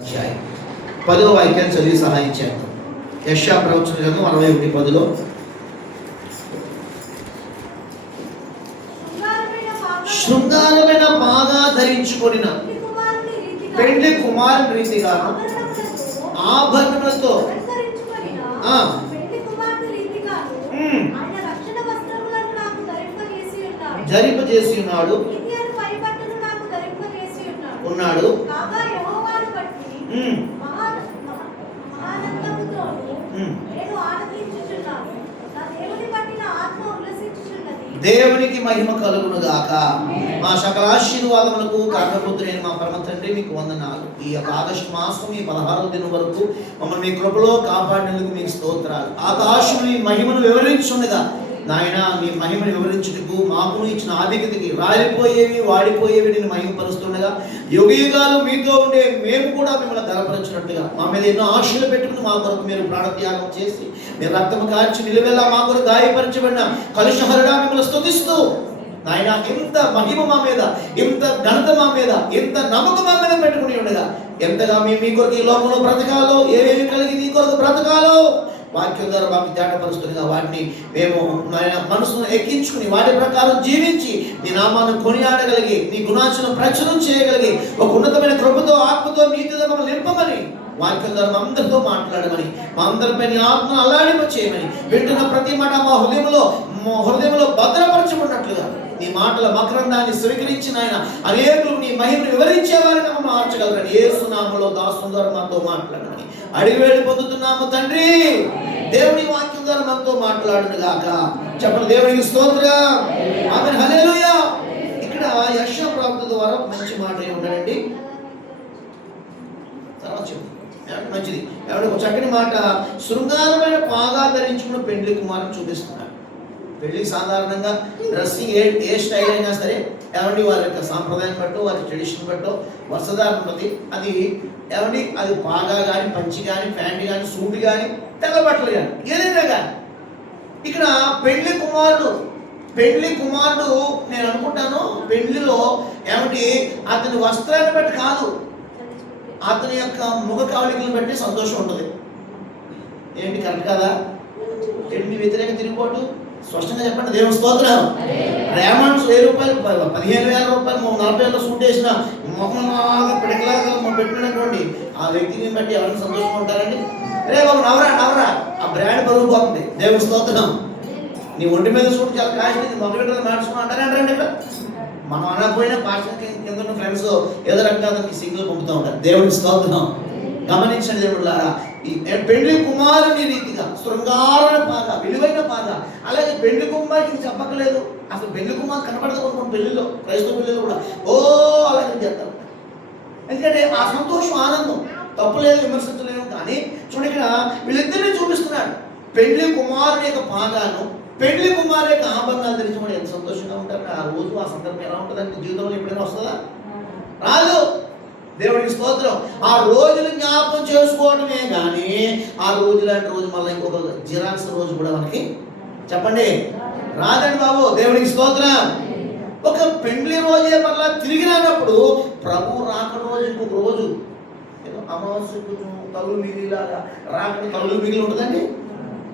అధ్యాయం 10వ వాక్యాన్ని చదివి సహాయం చేద్దాం. యెషయా ప్రవచన గ్రంథం 61:10. శృంగారమైన బాగా ధరించుకొనిన పెండ్లి కుమారుని రీతిగా ఆభరణములతో ధరింపజేసి ఉన్నాడు. దేవునికి మహిమ కలుగును గాక. మా సకల ఆశీర్వాదములకు కారణపుత్రుడైన మా పరమ తండ్రి మీకు వందనాలు. ఈ యొక్క ఆగస్టు మాసం ఈ 16వ దినం వరకు మమ్మల్ని మీ కృపలో కాపాడినందుకు మీకు స్తోత్రాలు. ఆకాశం నీ మహిమను వివరించుండగా నాయన నీ మహిమను వివరించుటకు మాకు ఇచ్చిన ఆధిక్యతకి రాలిపోయేవి వాడిపోయేవి నేను మహిమపరుస్తుండగా యుగయుగాలు మీతో ఉండే మేము కూడా మిమ్మల్ని ధరపరచినట్టుగా మా మీద ఎన్నో ఆశలు పెట్టుకుని మా కొరకు మీరు ప్రాణత్యాగం చేసి మీరు రక్తము కార్చి నిలువెల్లా మా కొరకు గాయపరచబడిన కలుషహరుడా మిమ్మల్ని స్తుతిస్తూ నాయన ఎంత మహిమ మా మీద, ఎంత ఘనత మా మీద, ఎంత నమ్మకం మా మీద పెట్టుకుని ఉండగా ఎంతగా మేము మీ కొరకు ఈ లోకంలో బ్రతకాలో ఏమేమి కలిగి నీ కొరకు బ్రతకాలో వాక్యం ద్వారా మాకు ధ్యానపరుస్తుందిగా వాటిని మేము మనసును ఎక్కించుకుని వాటి ప్రకారం జీవించి నీ నామాన్ని కొనియాడగలిగి నీ గుణాలను ప్రచురం చేయగలిగి ఒక ఉన్నతమైన కృపతో ఆత్మతో నీతితో మమ్మల్ని నింపమని వాక్యం ద్వారా మా అందరితో మాట్లాడమని మా అందరిపై నీ ఆత్మను అల్లాడింప చేయమని వింటున్న ప్రతి మాట మా హృదయంలో భద్రపరచబడినట్లుగా నీ మాటల మకరందాన్ని స్వీకరించిన ఆయన అనేకులు నీ మహిమను వివరించేవారిని మమ్మల్ని మార్చగలరని యేసు నామములో దాసుని ద్వారా మాతో మాట్లాడమని అడిగి వేడి పొందుతున్నాము తండ్రి. దేవుని వాక్యం ద్వారా మనతో మాట్లాడును గాక. చెప్పండి దేవునికి స్తోత్రం. ఆమేన్ హల్లెలూయా. ఇక్కడ యెషయా ప్రవక్త ద్వారా మంచి మాట ఉంటాడండి. తర్వాత చెప్పు మంచిది ఎవరికి ఒక చక్కని మాట. శృంగారమైన పాగా ధరించుకున్న పెండ్లి కుమారుని చూపిస్తున్నాడు. పెళ్లికి సాధారణంగా డ్రెస్సింగ్ ఏ స్టైల్ అయినా సరే ఏమండి వారి యొక్క సాంప్రదాయం బట్టో వారి ట్రెడిషన్ బట్టో వస్త్రధారణ బట్టి అది ఏమండి అది పాగా కానీ పంచి కానీ ప్యాంట్ కానీ సూట్ కానీ తెల్ల బట్టలు కానీ ఏదైనా కానీ ఇక్కడ పెళ్లి కుమారుడు నేను అనుకుంటాను పెళ్లిలో ఏమిటి అతని వస్త్రాన్ని బట్టి కాదు అతని యొక్క ముఖ కవళికలను బట్టి సంతోషం ఉంటుంది. ఏంటి కరెక్ట్ కదా? ఏంటి వ్యతిరేక తిరిగిపోటు స్పష్టంగా చెప్పండి. దేవుని స్తోత్రం. రేమండ్స్ 1000 రూపాయలు 15,000 రూపాయలు 40,000 సూట్ వేసిన మొహంలాగా పిడకలాగా పెట్టినటువంటి ఆ వ్యక్తిని బట్టి ఎవరైనా సంతోషంగా ఉంటారండి? రే బాబు నవరా ఆ బ్రాండ్ బరువు పోతుంది. దేవుని స్తోత్రం. నీ ఒంటి మీద సూట్ చాలా కాస్ట్ మొదటి మార్చుకుని అంటారంటే మనం అనకపోయినా పాస్టర్ కింద ఉన్న ఫ్రెండ్స్ ఏదో రకంగా అతనికి సిగ్నల్ పంపుతూ ఉంటారు. దేవుని స్తోత్రం. గమనించండి దేవుళ్ళారా, ఈ పెళ్లి కుమారుని రీతిగా శృంగారమైన పాగా విలువైన పాగా. అలాగే పెళ్లి కుమారుడికి చెప్పక్కలేదు, అసలు పెళ్లి కుమారు కనపడదు కొన్ని పెళ్లిలో, క్రైస్తవ పెళ్లిలో కూడా అలాగే చేస్తారు. ఎందుకంటే ఆ సంతోషం ఆనందం తప్పులేదు, విమర్శించలేము. కానీ చూడండి ఇక్కడ వీళ్ళిద్దరినీ చూపిస్తున్నాడు. పెళ్లి కుమారుని యొక్క పాగాను పెళ్లి కుమారు యొక్క ఆభరణాలు ధరించి కూడా ఎంత సంతోషంగా ఉంటారు. ఆ రోజు ఆ సందర్భం ఎలా ఉంటుందంటే జీవితంలో ఎప్పుడైనా వస్తుందా? రాదు. దేవుడికి స్తోత్రం. ఆ రోజులు జ్ఞాపకం చేసుకోవడమే కానీ ఆ రోజు లాంటి రోజు మళ్ళీ ఇంకొక జిరాక్స్ రోజు కూడా మనకి చెప్పండి రాదండి బాబు. దేవుడికి స్తోత్రం. ఒక పెండ్లి రోజే మళ్ళా తిరిగి రానప్పుడు ప్రభు రాక రోజు ఇంకొక రోజు ఏదో అమావాస్య కొంచెం తగులు మిగిలిలాగా రాకని తగులు మిగిలి ఉంటుందండి,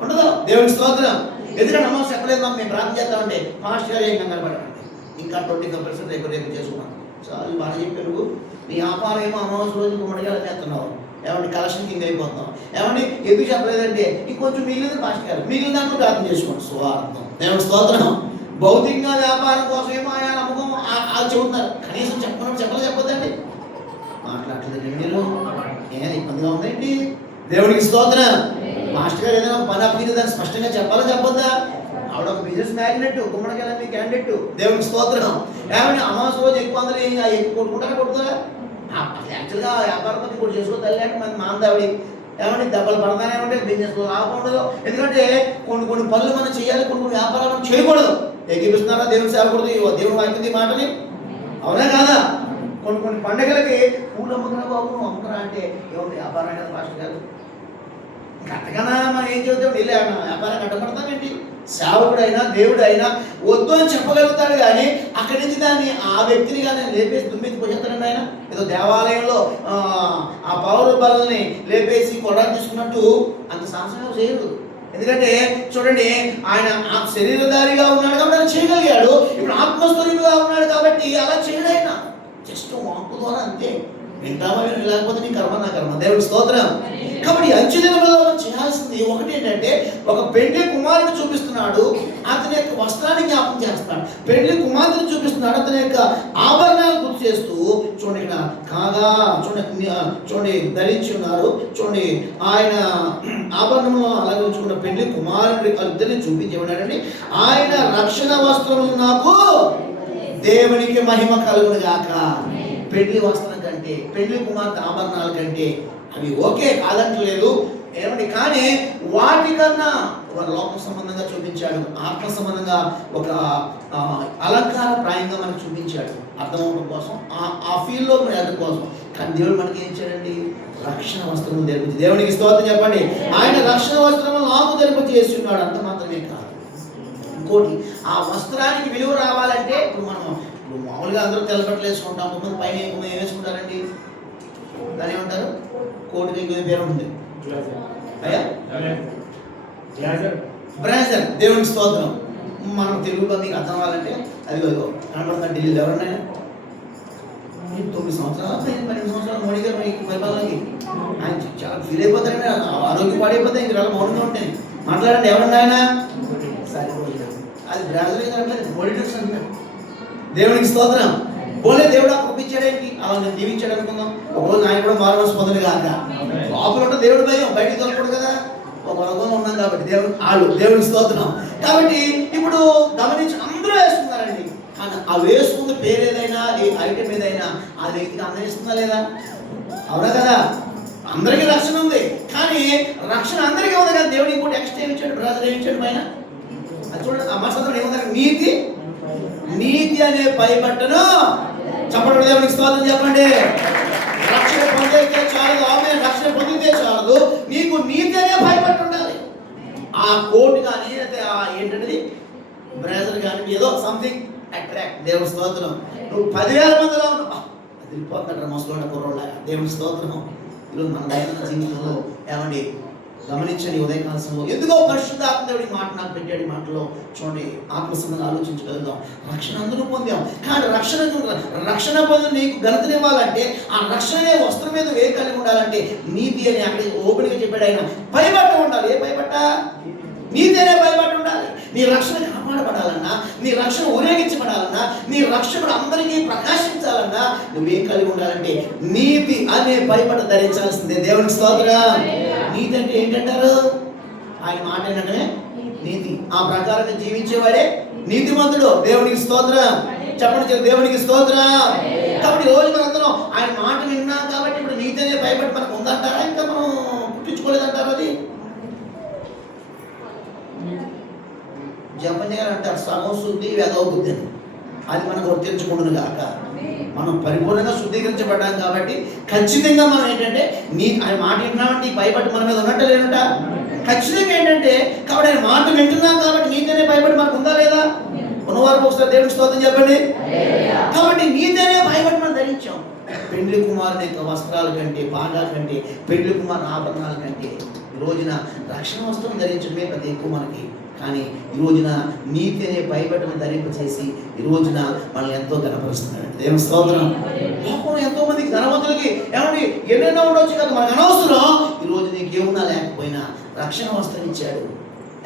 ఉండదు. దేవుడికి స్తోత్రం. ఎందుకంటే అమావాస్య ఎక్కలేదు మేము ప్రార్థన చేస్తామంటే ఫాస్ట్ గా ఏం కనబడండి ఇంకా 25% రేపు చేసుకున్నాం. చాలు బాగా చెప్పారు. నీ వ్యాపారం ఏమో అమావాస్య రోజు గుమ్మడిగా చేస్తున్నావు, ఏమంటే కలెక్షన్ కింద అయిపోతున్నావు. ఏమంటే ఎందుకు చెప్పలేదంటే ఇంకొంచెం మిగిలిన ఫాస్ట్ గారు మిగిలిన దాంట్లో ప్రార్థన చేసుకోండి. స్వార్థం. దేవుడి స్తోత్రం. భౌతికంగా వ్యాపారం కోసం ఏమో ఆయన నమ్మకం చెబుతున్నారు. కనీసం చెప్పలేదండి మాట్లాడలేదండి మీరు. ఏదైనా ఇబ్బందిగా ఉందండి. దేవుడికి స్తోత్రం. మాస్టర్ గారు ఏదైనా పని అప్పగింది దాన్ని స్పష్టంగా చెప్పొద్దా? ఆవిడ ఒక బిజినెస్ మ్యాగ్నెట్, గుమ్మడికాయలని క్యాండిడేట్. దేవుడికి స్తోత్రం. ఏమంటే అమావాస్య రోజు ఎక్కువ అందరూ ఎక్కువ కొట్టుకుంటారా? యాక్చువల్గా వ్యాపారం కూడా చేసుకోవద్దు. తల్లి మన మాందావిడి ఏమంటే దెబ్బలు పడతానే ఉంటే బిజినెస్ లాభం ఉండదు. ఎందుకంటే కొన్ని పనులు మనం చేయాలి, కొన్ని వ్యాపారాలు మనం చేయకూడదు. ఎక్కిపిస్తున్నారా దేవుని సేవకూడదు? దేవుని వాక్యం మాటని అవునా కాదా? కొన్ని పండుగలకి పూలు అమ్ముకున్నా బాబు నువ్వు అమ్ముకురా అంటే ఏముంది వ్యాపారం కదా మాస్టర్ గారు. కట్టగానా మనం ఏం చెబుతాం? వెళ్ళి వ్యాపారం కట్టబడతామేంటి? సేవకుడైనా దేవుడైనా వద్దు అని చెప్పగలుగుతాడు కానీ అక్కడి నుంచి దాన్ని ఆ వ్యక్తిని కానీ లేపేసి దుమ్మెత్తి పోసేస్తాడండి ఆయన. ఏదో దేవాలయంలో ఆ పౌరు బలని లేపేసి కొడాన్ని తీసుకున్నట్టు అంత సాహసం చేయరు. ఎందుకంటే చూడండి, ఆయన శరీరధారిగా ఉన్నాడు కాబట్టి అలా చేయగలిగాడు. ఇప్పుడు ఆత్మస్వరూపిగా ఉన్నాడు కాబట్టి అలా చేయడైనా జస్ట్ వాక్కు ద్వారా అంతే. వింటామా విని, లేకపోతే నీ కర్మ నా కర్మ. దేవుడి స్తోత్రం. కాబట్టి అంచె దినములలో మనం చేయాల్సింది ఒకటి ఏంటంటే, ఒక పెళ్లి కుమారుని చూపిస్తున్నాడు, అతని యొక్క వస్త్రాన్ని జ్ఞాపకం చేస్తున్నాడు. పెళ్లి కుమార్తెను చూపిస్తున్నాడు, అతని యొక్క ఆభరణాలు గుర్తు చేస్తూ చూడండి ఇక్కడ కాగా చూడండి ధరించి ఉన్నారు. చూడండి ఆయన ఆభరణంలో అలంకరించుకున్న పెళ్లి కుమారుడి ఇద్దరిని చూపించి ఏమన్నాడండి, ఆయన రక్షణ వస్త్రములు నాకు దేవునికి మహిమ కలుగును గాక. పెళ్లి వస్త్రం కంటే, పెళ్లి కుమార్తె ఆభరణాల కంటే అవి ఓకే కాదంటలేదు ఏమండి, కానీ వాటికన్నా ఒక లోక సంబంధంగా చూపించాడు, ఆత్మ సంబంధంగా ఒక అలంకార ప్రాయంగా మనకు చూపించాడు అర్థం అవడం కోసం, ఆ ఫీల్డ్లో వెళ్ళడం కోసం. కానీ దేవుడు మనకి ఏం చేయండి, రక్షణ వస్త్రములు ధరింప. దేవునికి స్తోత్రం చెప్పండి. ఆయన రక్షణ వస్త్రములు నాకు ధరింప చేసి ఉన్నాడు. అంత మాత్రమే కాదు, ఇంకోటి ఆ వస్త్రానికి విలువ రావాలంటే ఇప్పుడు మనం మామూలుగా అందరూ తెల్లబట్టలు వేసుకుంటాం, కొంతమంది పైన ఏం వేసుకుంటారండి, దాని ఏమంటారు, కోటికి ఇంకొక పేరు ఉంటుంది అయ్యా, బ్రాజర్. దేవునికి స్తోత్రం. మనం తెలుగులో మీకు అర్థం అవ్వాలంటే అది కనపడుతుంది. ఢిల్లీలో ఎవరున్నాయా 9 సంవత్సరాలు 12 సంవత్సరాలు మోడీ గారు పరిపాలనకి ఆయన చాలా ఫీల్ అయిపోతారండి, ఆరోగ్యం పాడైపోతే ఇంక చాలా మౌనంగా ఉంటాయి. మాట్లాడండి ఎవరున్నాయన, సరిపోతుంది. అది బ్రాజర్ అంటే మోడీ అంటారు. దేవునికి స్తోత్రం. పోలే దేవుడు పంపించాడేంటి, అలా నేను దీవించాడు అనుకుందాం. ఒకరోజు ఆయన కూడా మారవలసి పొందని కాక లోపల ఉంటే దేవుడు భయం, బయటికి దొరకడు కదా, ఒక వర్గంలో ఉన్నాం కాబట్టి దేవునికి స్తోత్రం. కాబట్టి ఇప్పుడు గమనించి అందరూ వేసుకున్నారండి, కానీ ఆ వేసుకున్న పేరు ఏదైనా, ఐటమ్ ఏదైనా ఆ వ్యక్తికి అందరిస్తుందా లేదా? అవునా కదా? అందరికీ రక్షణ ఉంది, కానీ రక్షణ అందరికీ ఉంది కదా, దేవుడు ఇంకోటి ఎక్స్ట్రా ఇచ్చాడు, బ్రదర్ ఏమిచ్చాడు పైన. అది చూడండి, ఆ మాసం ఏముందంటే నీతి అనే పైబట్టను చెప్పండి. దేవునికి స్తోత్రం చెప్పండి. రక్షణ పొందితే చాలదు, ఆమె రక్షణ పొందితే చాలదు, నీకు నీతి అనే పైబట్టు ఉండాలి. ఆ కోట్ కానీ ఏంటంటే బ్రేజర్ కానీ ఏదో సంథింగ్ అట్రాక్ట్. దేవుని స్తోత్రం. నువ్వు 10,000 మందిలో ఉన్నావు, అది వెళ్ళిపోతాడు మసలోడ కుర్రోళ్ళగా. దేవుని స్తోత్రం. ఈరోజు మన దైనందిన జీవితంలో ఏమండి గమనించండి, ఉదయకాల సమయంలో ఎందుకో పరిశుద్ధాత్మ దేవుడి మాట నాకు పెట్టాడు. మాటలో చూడండి, ఆత్మసంబంధంగా ఆలోచించగలుగుతాం. రక్షణ అందరూ పొందాం, కానీ రక్షణ పొంది నీకు ఘనతనివ్వాలంటే, ఆ రక్షణ వస్త్రం మీద వేరు కలిగి ఉండాలంటే నీతి అని అక్కడ ఓపెన్గా చెప్పాడు ఆయన. పైబట్ట ఉండాలి. ఏ పైబట్ట? నీతి అనే పైబట్ట ఉండాలి. నీ రక్షణ కాపాడబడాలన్నా, నీ రక్షణ ఊరేగించబడాలన్నా, నీ రక్షకుడు అందరికీ ప్రకాశించాలన్నా నువ్వేం కలిగి ఉండాలంటే నీతి అనే పైబట్ట ధరించాల్సిందే. దేవునికి స్తోత్రం. నీతి అంటే ఏంటంటారు? ఆయన మాట ఏంటంటే నీతి. ఆ ప్రకారంగా జీవించేవాడే నీతిమంతుడు. దేవునికి స్తోత్రం చెప్పండి. దేవునికి స్తోత్రం. కాబట్టి రోజు మనందరం ఆయన మాట విన్నాం కాబట్టి ఇప్పుడు నీతి అనే పైబట్ట మనకు ఉందంటారా, ఇంకా మనం పుట్టించుకోలేదంటారా? అది జపన్య గారు అంటారు, సగం శుద్ధి వేదవ బుద్ధి అని. అది మనకు వర్తించకూడదు కాక, మనం పరిపూర్ణంగా శుద్ధీకరించబడ్డాం కాబట్టి ఖచ్చితంగా మనం ఏంటంటే ఆయన మాట వింటున్నామంటే ఈ భయపడి మన మీద ఉన్నట్టు లేనట ఖచ్చితంగా ఏంటంటే, కాబట్టి ఆయన మాట వింటున్నాం కాబట్టి నీతనే భయపడి మనకు ఉందా లేదా? ఉన్నవారు ఒకసారి దేవుని స్తోత్రం చెప్పండి. కాబట్టి నీతనే భయపడి మనం ధరించాం. పెండ్లి కుమారుని యొక్క వస్త్రాల కంటే, బాగా కంటే, పెండ్లి కుమారు ఆభరణాల కంటే ఈ రోజున రక్షణ వస్త్రం ధరించడమే పెద్ద ఎక్కువ మనకి. కానీ ఈ రోజున నీతి అనే పైబట్టను ధరింప చేసి ఈ రోజున మనల్ని ఎంతో ఘనపరుస్తున్నాడు. దేవుని స్తోత్రం. లోకంలో ఎంతో మందికి ధనవంతులకి ఏమండి ఎన్నెన్నో ఉండొచ్చు కదా, మనకు అనవసరం. ఈ రోజు నీకు ఏమున్నా లేకపోయినా రక్షణ వస్త్రం ఇచ్చాడు.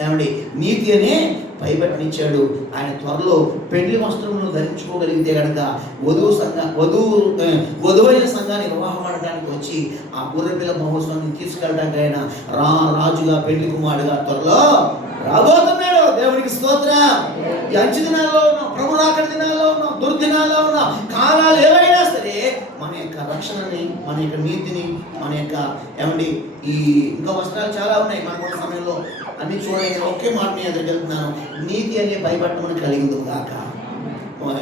ఏమండి నీతి అనే పైబట్టనిచ్చాడు. ఆయన త్వరలో పెళ్లి వస్త్రములను ధరించుకోగలిగితే కనుక వధువైన సంఘాన్ని వివాహం ఆడటానికి వచ్చి ఆ గొర్రెపిల్ల మహోత్సవాన్ని తీసుకెళ్ళడానికి ఆయన రాజుగా పెళ్లి కుమారుడుగా త్వరలో రాబోతున్నాడు. దేవునికి స్తోత్రం. ఈ అంచు దినాల్లో ఉన్నాం, ప్రభు రాకడ దినాల్లో ఉన్నాం, దుర్దినాల్లో ఉన్నాం. కాలాలు ఏవైనా సరే మన యొక్క రక్షణని, మన యొక్క నీతిని, మన యొక్క ఏమండి ఈ ఇంకా వస్త్రాలు చాలా ఉన్నాయి. మనకున్న సమయంలో అన్ని చూడండి. ఒకే మాట నేను ఎదురు వెళ్తున్నాను, నీతి అనే భయపడటం మనకు కలిగింది కాక.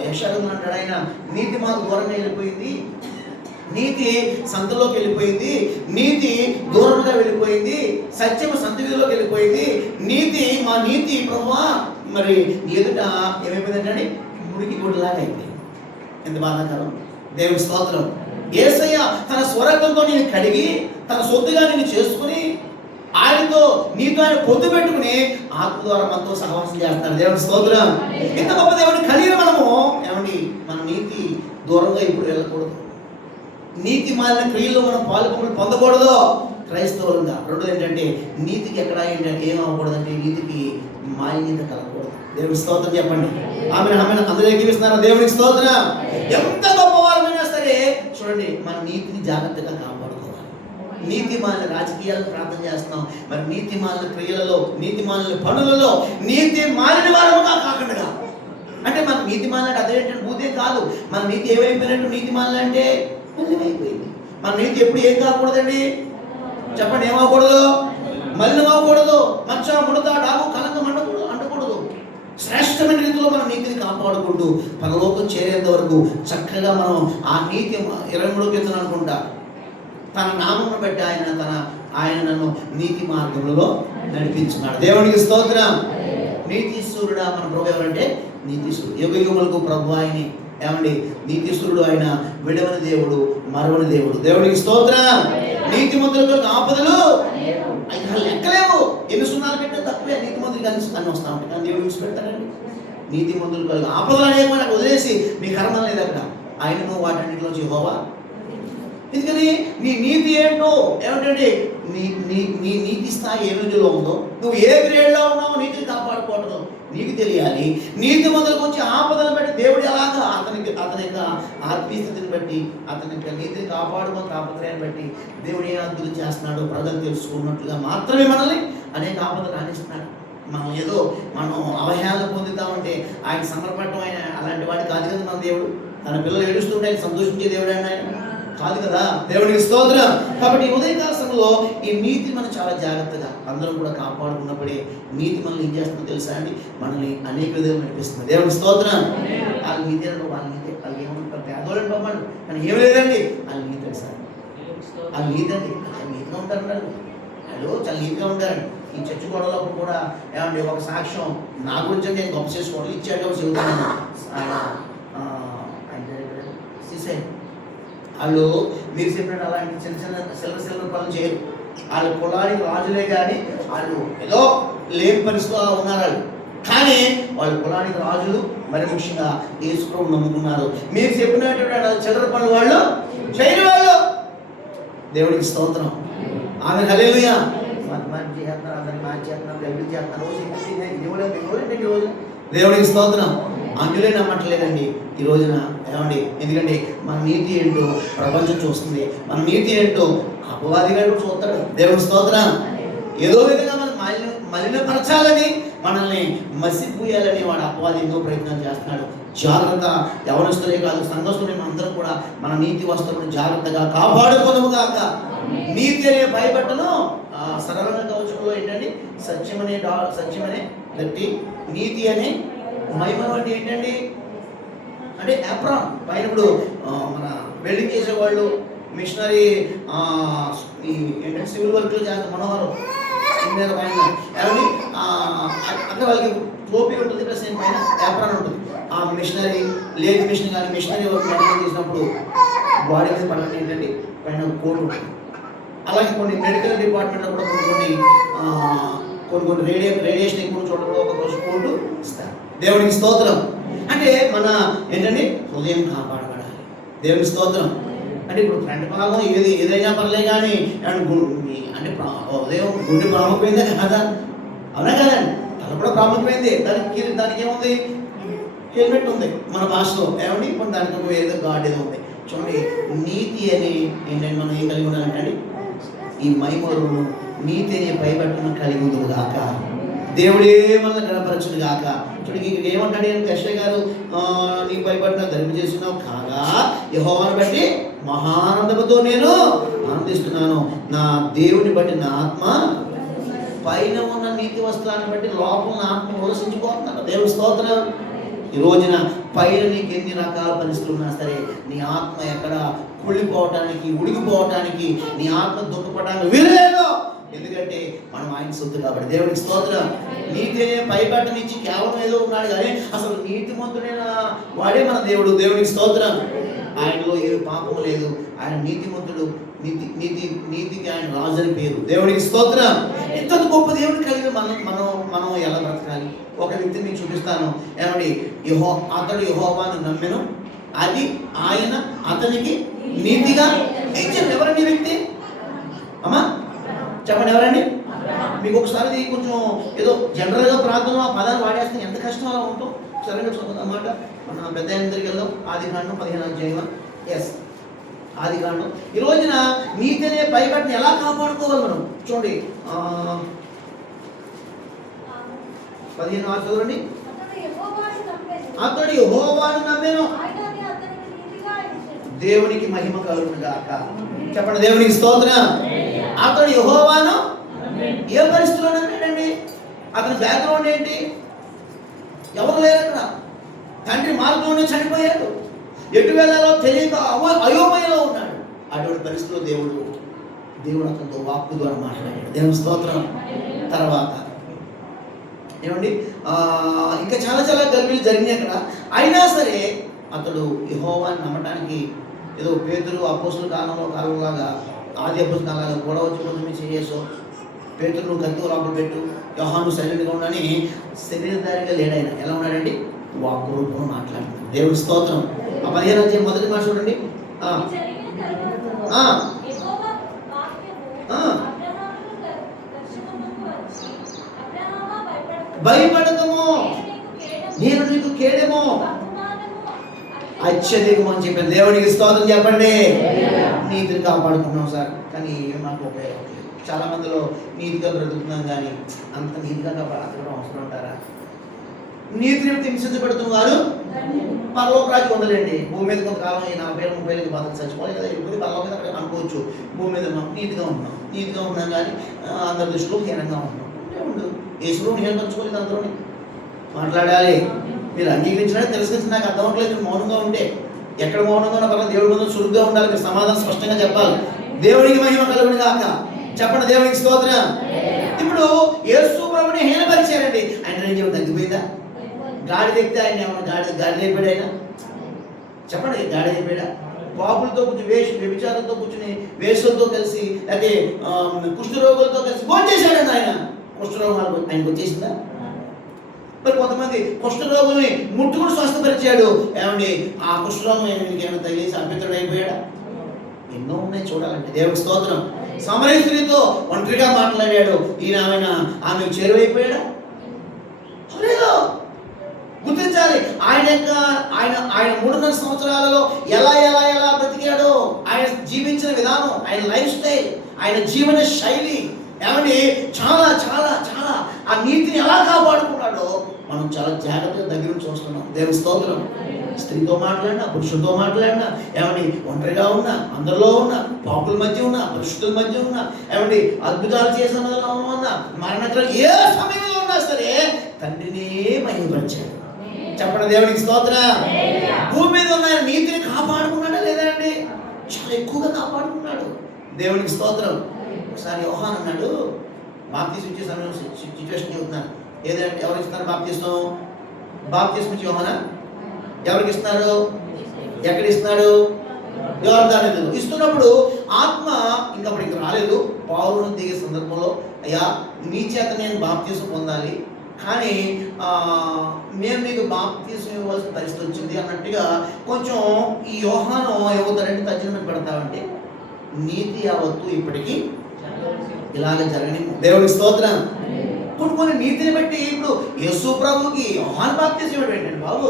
యెషయా అంటాడు, ఆయన నీతి మాకు దూరంగా వెళ్ళిపోయింది, నీతి సంతలోకి వెళ్ళిపోయింది, నీతి దూరంగా వెళ్ళిపోయింది, సత్యము సంత వీధిలోకి వెళ్ళిపోయింది, మా నీతి ప్రభువా మరి ఎదుట ఏమైపోయిందంటే మురికి గుడిలాగా అయిపోయింది. ఎంత బాధాకరం. దేవుని స్తోత్రం. యేసయ్య తన స్వరక్తంతో నేను కడిగి తన సొత్తుగా నేను చేసుకుని ఆయనతో నీతో ఆయన పొత్తు పెట్టుకుని ఆత్మ ద్వారా మనతో సహవాసం చేస్తాడు. దేవుని స్తోత్రం. ఇంత గొప్ప దేవుని కలిగిన మనము ఏమండి మన నీతి దూరంగా ఇప్పుడు వెళ్ళకూడదు. నీతి మాలిన క్రియల్లో మనం పాల్గొని పొందకూడదు క్రైస్తవులుగా. రెండోది ఏంటంటే నీతికి ఎక్కడ ఏంటంటే ఏమవ్వకూడదంటే నీతికి మాలిన్యత కలగకూడదు. దేవుని స్తోత్రం చెప్పండి. ఆమె అందరూ ఎక్కిపిస్తున్నారు. దేవునికి స్తోత్రం. ఎంత గొప్పవారమైనా సరే చూడండి మన నీతిని జాగ్రత్తగా కాపాడుకోవాలి. నీతి మాలిన రాజకీయాలను ప్రార్థన చేస్తున్నాం, మరి నీతి మాలిన క్రియలలో నీతి మాలిన పనులలో నీతి మాలిన వారముగా కాకుండా అంటే మన నీతి మాలిన అదేంటంటే భూతే కాదు. మన నీతి ఏమైపోయినట్టు నీతి మాలిన అంటే అయిపోయింది. మన నీతి ఎప్పుడు ఏం కాకూడదండి చెప్పండి, ఏమవకూడదు, మలినం అవ్వకూడదు, మచ్చ ముడత డాగు కలంకం అంటకూడదు. శ్రేష్టమైన రీతిలో మన నీతిని కాపాడుకుంటూ పరలోకం చేరేంత వరకు చక్కగా మనం ఆ నీతి 23వ కీర్తన అనుకుంటా, తన నామమును బట్టి ఆయన నన్ను నీతి మార్గంలో నడిపించున్నాడు. దేవునికి స్తోత్రం. నీతిశ్వరుడా మన ప్రభు ఎవరంటే నీతిశ్వరుడు. యుగ యుగములకు ప్రభు ఆయనే. ఏమండి నీతిశ్వరుడు ఆయన, విడవని దేవుడు, మరవని దేవుడు. దేవునికి స్తోత్రం. నీతిమంతులకు ఆపదలు లెక్కలేవు. ఎన్ని సున్నాలు పెట్టినా తక్కువే. నీతిమంతులు అన్ని వస్తా ఉంటాయి కానీ దేవుడు చూసి పెడతాడండి. నీతిమంతులు కలిగి ఆపదలు అనేవి మనకు వదిలేసి మీ కర్మ లేదు అక్కడ. ఆయనను వాటన్నిటిలో యెహోవా. ఎందుకని నీ నీతి ఏంటో ఏమిటంటే నీ నీతి స్థాయి ఏ రోజులో ఉందో, నువ్వు ఏ గ్రేడ్లో ఉన్నావో నీతిని కాపాడుకోవడం నీకు తెలియాలి. నీతి మొదలకు వచ్చి ఆపదలు బట్టి దేవుడు ఎలాగా అతని యొక్క ఆత్మీయ స్థితిని బట్టి అతని యొక్క నీతిని కాపాడుకుని తాపత్రయాన్ని బట్టి దేవుడు ఏ అద్భుతం చేస్తున్నాడో ప్రజలు తెలుసుకున్నట్లుగా మాత్రమే మనల్ని అనేక ఆపదలు రాణిస్తున్నాడు. మనం అవహేళన పొందుతామంటే ఆయన సమర్పడటం ఆయన అలాంటి వాడి కాదు కదా. మన దేవుడు తన పిల్లలు ఏడుస్తుంటే ఆయన సంతోషించే దేవుడు ఆయన కాదు కదా. దేవుడికి స్తోత్రం. కాబట్టి ఉదయకాల సమయంలో ఈ నీతి మనం చాలా జాగ్రత్తగా అందరం కూడా కాపాడుకున్నప్పుడే నీతి మనల్ని ఏం చేస్తుందో తెలుసా అండి, మనల్ని అనేక విధాలు నడిపిస్తుంది. దేవుడికి స్తోత్రం. వాళ్ళ నీతి అంటే వాళ్ళ నీతి వాళ్ళు ఏమంటారు పేదోళ్ళని పంపండి కానీ ఏం లేదండి వాళ్ళ నీతి తెలుసా, వాళ్ళ నీతి అండి చాలా నీతిగా ఉంటారండి. వాళ్ళు చాలా నీతిగా ఉంటారండి. ఈ చర్చి గొడవలప్పుడు కూడా ఏమండి ఒక సాక్ష్యం నా గురించి నేను గొప్ప చేసుకోవడం ఇచ్చాడు చెబుతున్నాను. వాళ్ళు మీరు చెప్పినట్టు అలాంటి చిన్న పనులు చేయరు. వాళ్ళు కులానికి రాజులే కానీ వాళ్ళు ఏదో లేని పరిస్థితులు అలా ఉన్నారు వాళ్ళు. కానీ వాళ్ళు కులానికి రాజులు, మరి ముఖ్యంగా యేసుప్రభువును నమ్ముకున్నారు. మీరు చెప్పినటువంటి చిల్లర పనులు వాళ్ళు చేయని వాళ్ళు. దేవుడికి స్తోత్రం. ఆమె హల్లెలూయా. చేస్తున్నారు, అందరినీ మార్చేస్తున్నారు, డబ్బులు చేస్తున్నారు. రోజు దేవుడికి స్తోత్రం. అందులో నమ్మట్లేదండి ఈ రోజున ఏమండి. ఎందుకంటే మన నీతి ఏంటో ప్రపంచం చూస్తుంది, మన నీతి ఏంటో అపవాదిగా చూస్తాడు. దేవుడి స్తోత్రం. ఏదో విధంగా మనం మలినపరచాలని, మనల్ని మసిపూయాలని వాడు అపవాది ఎన్నో ప్రయత్నం చేస్తున్నాడు. జాగ్రత్త. యవనస్తులే కాదు సంఘస్థులే అందరం కూడా మన నీతి వస్తువులను జాగ్రత్తగా కాపాడుకోవడం కాక నీతి అనే భయపట్టను సరళ కవచంలో ఏంటండి సత్యమనే గట్టి, నీతి అనే మహిమ అంటే ఏంటండి అంటే అప్రాన్ పైన. ఇప్పుడు మన వెల్డింగ్ చేసేవాళ్ళు మిషనరీ ఈ ఏంటంటే సివిల్ వర్క్లు చేస్తారు మనోహరం మీద పైన ఏమండి అక్కడ వాళ్ళకి టోపీ ఉంటుంది ప్లస్ పైన అప్రాన్ ఉంటుంది. ఆ మిషనరీ లేట్ మిషన్ కానీ మిషనరీ వర్క్ చేసినప్పుడు బాడీ మీద పడడం ఏంటండి పైన కోట్ ఉంటుంది. అలాగే కొన్ని మెడికల్ డిపార్ట్మెంట్లో కూడా కొన్ని రేడియేషన్ ఎక్కువ చూడడం ఒక రోజు కోటు ఇస్తారు. దేవుడికి స్తోత్రం. అంటే మన ఏంటంటే హృదయం కాపాడబడాలి. దేవుడికి స్తోత్రం. అంటే ఇప్పుడు ఫ్రంట్ భాగం ఏదైనా పర్లే కానీ అంటే హృదయం గుండె ప్రాముఖ్యమైందే కదా, అవునా కదండి. తల కూడా ప్రాముఖ్యమైంది. దానికి ఏముంది, హెల్మెట్ ఉంది మన భాషలో ఏమండి. ఇప్పుడు దానికి ఏదో గాడ్ ఏదో ఉంది చూడండి. నీతి అని ఏంటంటే మనం ఏం కలిగి ఉండాలంటే ఈ మైమరును నీతి అనే భయపట్టును కలిగి ఉంటుంది కాక దేవుడే మనల్ని గణపరచుడు కాక. చూడండి ఇక్కడ ఏమంటాడు కృష్ణ గారు, నీకు భయపడిన ధర్మ చేస్తున్నావు కాగా యెహోవాను బట్టి మహానందముతో నేను ఆనందిస్తున్నాను. నా దేవుని బట్టి నా ఆత్మ పైన ఉన్న నీతి వస్త్రాన్ని బట్టి లోపల నా ఆత్మ ఉలసించిపోతున్నాను. దేవుని స్తోత్రం. ఈ రోజున పైన నీకు ఎన్ని రకాల పరిస్థితులు ఉన్నా సరే నీ ఆత్మ ఎక్కడ కుళ్ళిపోవటానికి ఉడికిపోవటానికి నీ ఆత్మ దుఃఖపడడానికి వీరలేదు. ఎందుకంటే మనం ఆయన సొత్తు కాబట్టి. దేవుడికి స్తోత్రం. నీతి పైబట్టనిచ్చి కేవలం ఏదో ఉన్నాడు కానీ అసలు నీతిమంతుడైన వాడే మన దేవుడు. దేవుడికి స్తోత్రం. ఆయనలో ఏ పాపం లేదు, ఆయన నీతిమంతుడు, నీతికి ఆయన రాజు అని పేరు. దేవునికి స్తోత్రం. ఇంత గొప్ప దేవుడిని కలిగి మనం ఎలా బ్రతకాలి? ఒక వ్యక్తిని మీకు చూపిస్తాను. ఏమండి, అతడు యెహోవాను నమ్మెను, అది ఆయన అతనికి నీతిగా ఎంచాడు. ఎవరండి వ్యక్తి? అమ్మా చెప్పండి, ఎవరండి? మీకు ఒకసారి కొంచెం ఏదో జనరల్గా ప్రార్థనలో ఆ పదాలు వాడేస్తే ఎంత కష్టం అలా ఉంటాం. సరైన అన్నమాట. మన పెద్ద ఆయన దగ్గరికి వెళ్దాం. ఆదికాండం 15వ అధ్యాయం. ఎస్, ఆదికాండం. ఈ రోజున నీతి అనే పైబట్టిని ఎలా కాపాడుకోవాలి మనం? చూడండి, 15 చూడండి. అతడు యెహోవాను నమ్మెను, దేవునికి మహిమ కలుగును గాక. చెప్పండి, దేవునికి స్తోత్రం. అతడు యెహోవాను ఏ పరిస్థితిలో నమ్మాడండి? అతని బ్యాక్గ్రౌండ్ ఏంటి? ఎవరు లేరు అక్కడ. తండ్రి మార్గంలోనే చనిపోయాడు. ఎటు వెళ్ళాలో తెలియక అయోమయంలో ఉన్నాడు. అటువంటి పరిస్థితిలో దేవుడు అతనితో వాక్కు ద్వారా మాట్లాడాడు. దేవుని స్తోత్రం. తర్వాత ఏమండి, ఇంకా చాలా చాలా గర్భిలు జరిగినాయి అక్కడ. అయినా సరే అతడు యెహోవాని నమ్మటానికి ఏదో పేతురు అపోస్తుల కాలంలాగా ఆది అపోస్తుల కాలంలాగా కూడా వచ్చి కొంచెం చేయేసో, పేతురు నువ్వు కత్తి లోపల పెట్టు, యోహాను సైలెంట్గా ఉండని శరీరధారిగా లేడాయన. ఎలా ఉన్నాడండి? వాక్కు రూపంలో మాట్లాడుతున్నాడు. దేవుడి స్తోత్రం. ఆ 15వ అధ్యాయం మొదటి మాట చూడండి. భయపడకము, నేను నీకు కేడెమో అత్యధికము అని చెప్పాను. దేవునికి స్తోత్రం. చెప్పండి. నీతిని కాపాడుకున్నాం సార్, కానీ మాకు ఉపయోగం లేదు. చాలా మందిలో నీతిగా బ్రతుకుతున్నాం, కానీ అంత నీతిగా బ్రతకడం అవసరం ఉంటారా? నీతిని హింసించబడుతున్న వారు పరలోక రాజ్యం పొందలేండి. భూమి మీద కొంతకాలం 40-30 బతక చచ్చిపోవాలి కదా. ఇప్పుడు పరలోక మీద అక్కడ అనుకోవచ్చు. భూమి మీద నీతిగా ఉన్నాం కానీ అందరి దృష్టిలో హీనంగా ఉంటున్నాం. ఉండు, యేసులో హీనపరచుకోలేదు. అందరూ మాట్లాడాలి. మీరు అంగీకరించినా తిరస్కరించి నాకు అర్థం అవ్వట్లేదు. మౌనంగా ఉంటే ఎక్కడ మౌనంగా ఉన్న పర్లేదు, దేవుడి ముందు చురుగ్గా ఉండాలి. మీరు సమాధానం స్పష్టంగా చెప్పాలి. దేవునికి మహిమ కలుగును గాక. చెప్పండి, దేవునికి స్తోత్రం. ఇప్పుడు యేసు ప్రభువుని హీనపరిచారండి. ఆయన రేంజ్ ఏమైనా తగ్గిపోయిందా? గాడి ఎక్కితే ఆయన ఏమన్నా గాడి అయిపోయాడు ఆయన? చెప్పండి, గాడి అయిపోయాడా? పాపులతో కూర్చొని వ్యభిచారంతో కూర్చుని వేసులతో కలిసి, అయితే కుష్ఠరోగులతో కలిసి భోంచేశాడండి ఆయన. కుష్ఠరోగం ఆయనకు వచ్చేసిందా? మరి కొంతమంది కుష్ఠరోగుల్ని ముట్టుకుని స్వస్థపరిచాడు. ఏమండి, ఆ కుష్ఠరోగం ఏమైనా తగిలేసి అభ్యంతరుడు అయిపోయాడా? ఎన్నో ఉన్నాయి చూడాలంటే. దేవుడి స్తోత్రం. సమరయ స్త్రీతో ఒంటరిగా మాట్లాడాడు. ఈయన ఆమెకు చేరువైపోయాడా? లేదు. గుర్తించాలి. ఆయన 3.5 సంవత్సరాలలో ఎలా బ్రతికాడో, ఆయన జీవించిన విధానం, ఆయన లైఫ్ స్టైల్, ఆయన జీవన శైలి, ఏమండి చాలా చాలా చాలా ఆ నీతిని ఎలా కాపాడుకున్నాడో మనం చాలా జాగ్రత్తగా దగ్గర నుంచి చూస్తున్నాం. దేవుని స్తోత్రం. స్త్రీతో మాట్లాడినా, పురుషులతో మాట్లాడినా, ఏమండి ఒంటరిగా ఉన్నా, అందరిలో ఉన్నా, పాపుల మధ్య ఉన్నా, పురుషుల మధ్య ఉన్నా, ఏమండి అద్భుతాలు చేసిన ఉన్నా, మరణకరం ఏ సమయంలో ఉన్నా సరే తండ్రినే మహిమపరిచాడు. చెప్పండి, దేవునికి స్తోత్రం. భూమి మీద ఉన్న నీతిని కాపాడుకున్నాడా లేదా అండి? చాలా ఎక్కువగా కాపాడుకున్నాడు. దేవునికి స్తోత్రం. ఒకసారి యోహాను అన్నాడు, బాప్తిసం ఇచ్చే సమయం సిచ్యువేషన్ చెబుతున్నాను. ఏదంటే ఎవరికి ఇస్తున్నారు బాప్తిసం ఇచ్చే యోహానా? ఎవరికి ఇస్తున్నారు? ఎక్కడ ఇస్తున్నాడు? యోర్దాను నదిలో ఇస్తున్నప్పుడు ఆత్మ ఇంకా రాలేదు. పౌలును దిగే సందర్భంలో, అయ్యా నీ చేత నేను బాప్తిసం పొందాలి, కానీ నేను మీకు బాప్తిసం ఇవ్వాల్సిన పరిస్థితి వచ్చింది అన్నట్టుగా కొంచెం ఈ యోహాను ఏమవుతారంటే తర్జుమా పెడతామంటే నీతి యావత్తు ఇప్పటికీ ఇలాగ జరగని. దేవునికి స్తోత్రం. కొన్ని నీతిని బట్టి ఇప్పుడు యేసు ప్రభువుకి యోహాను బాప్తిసం ఇవ్వడం బాబు.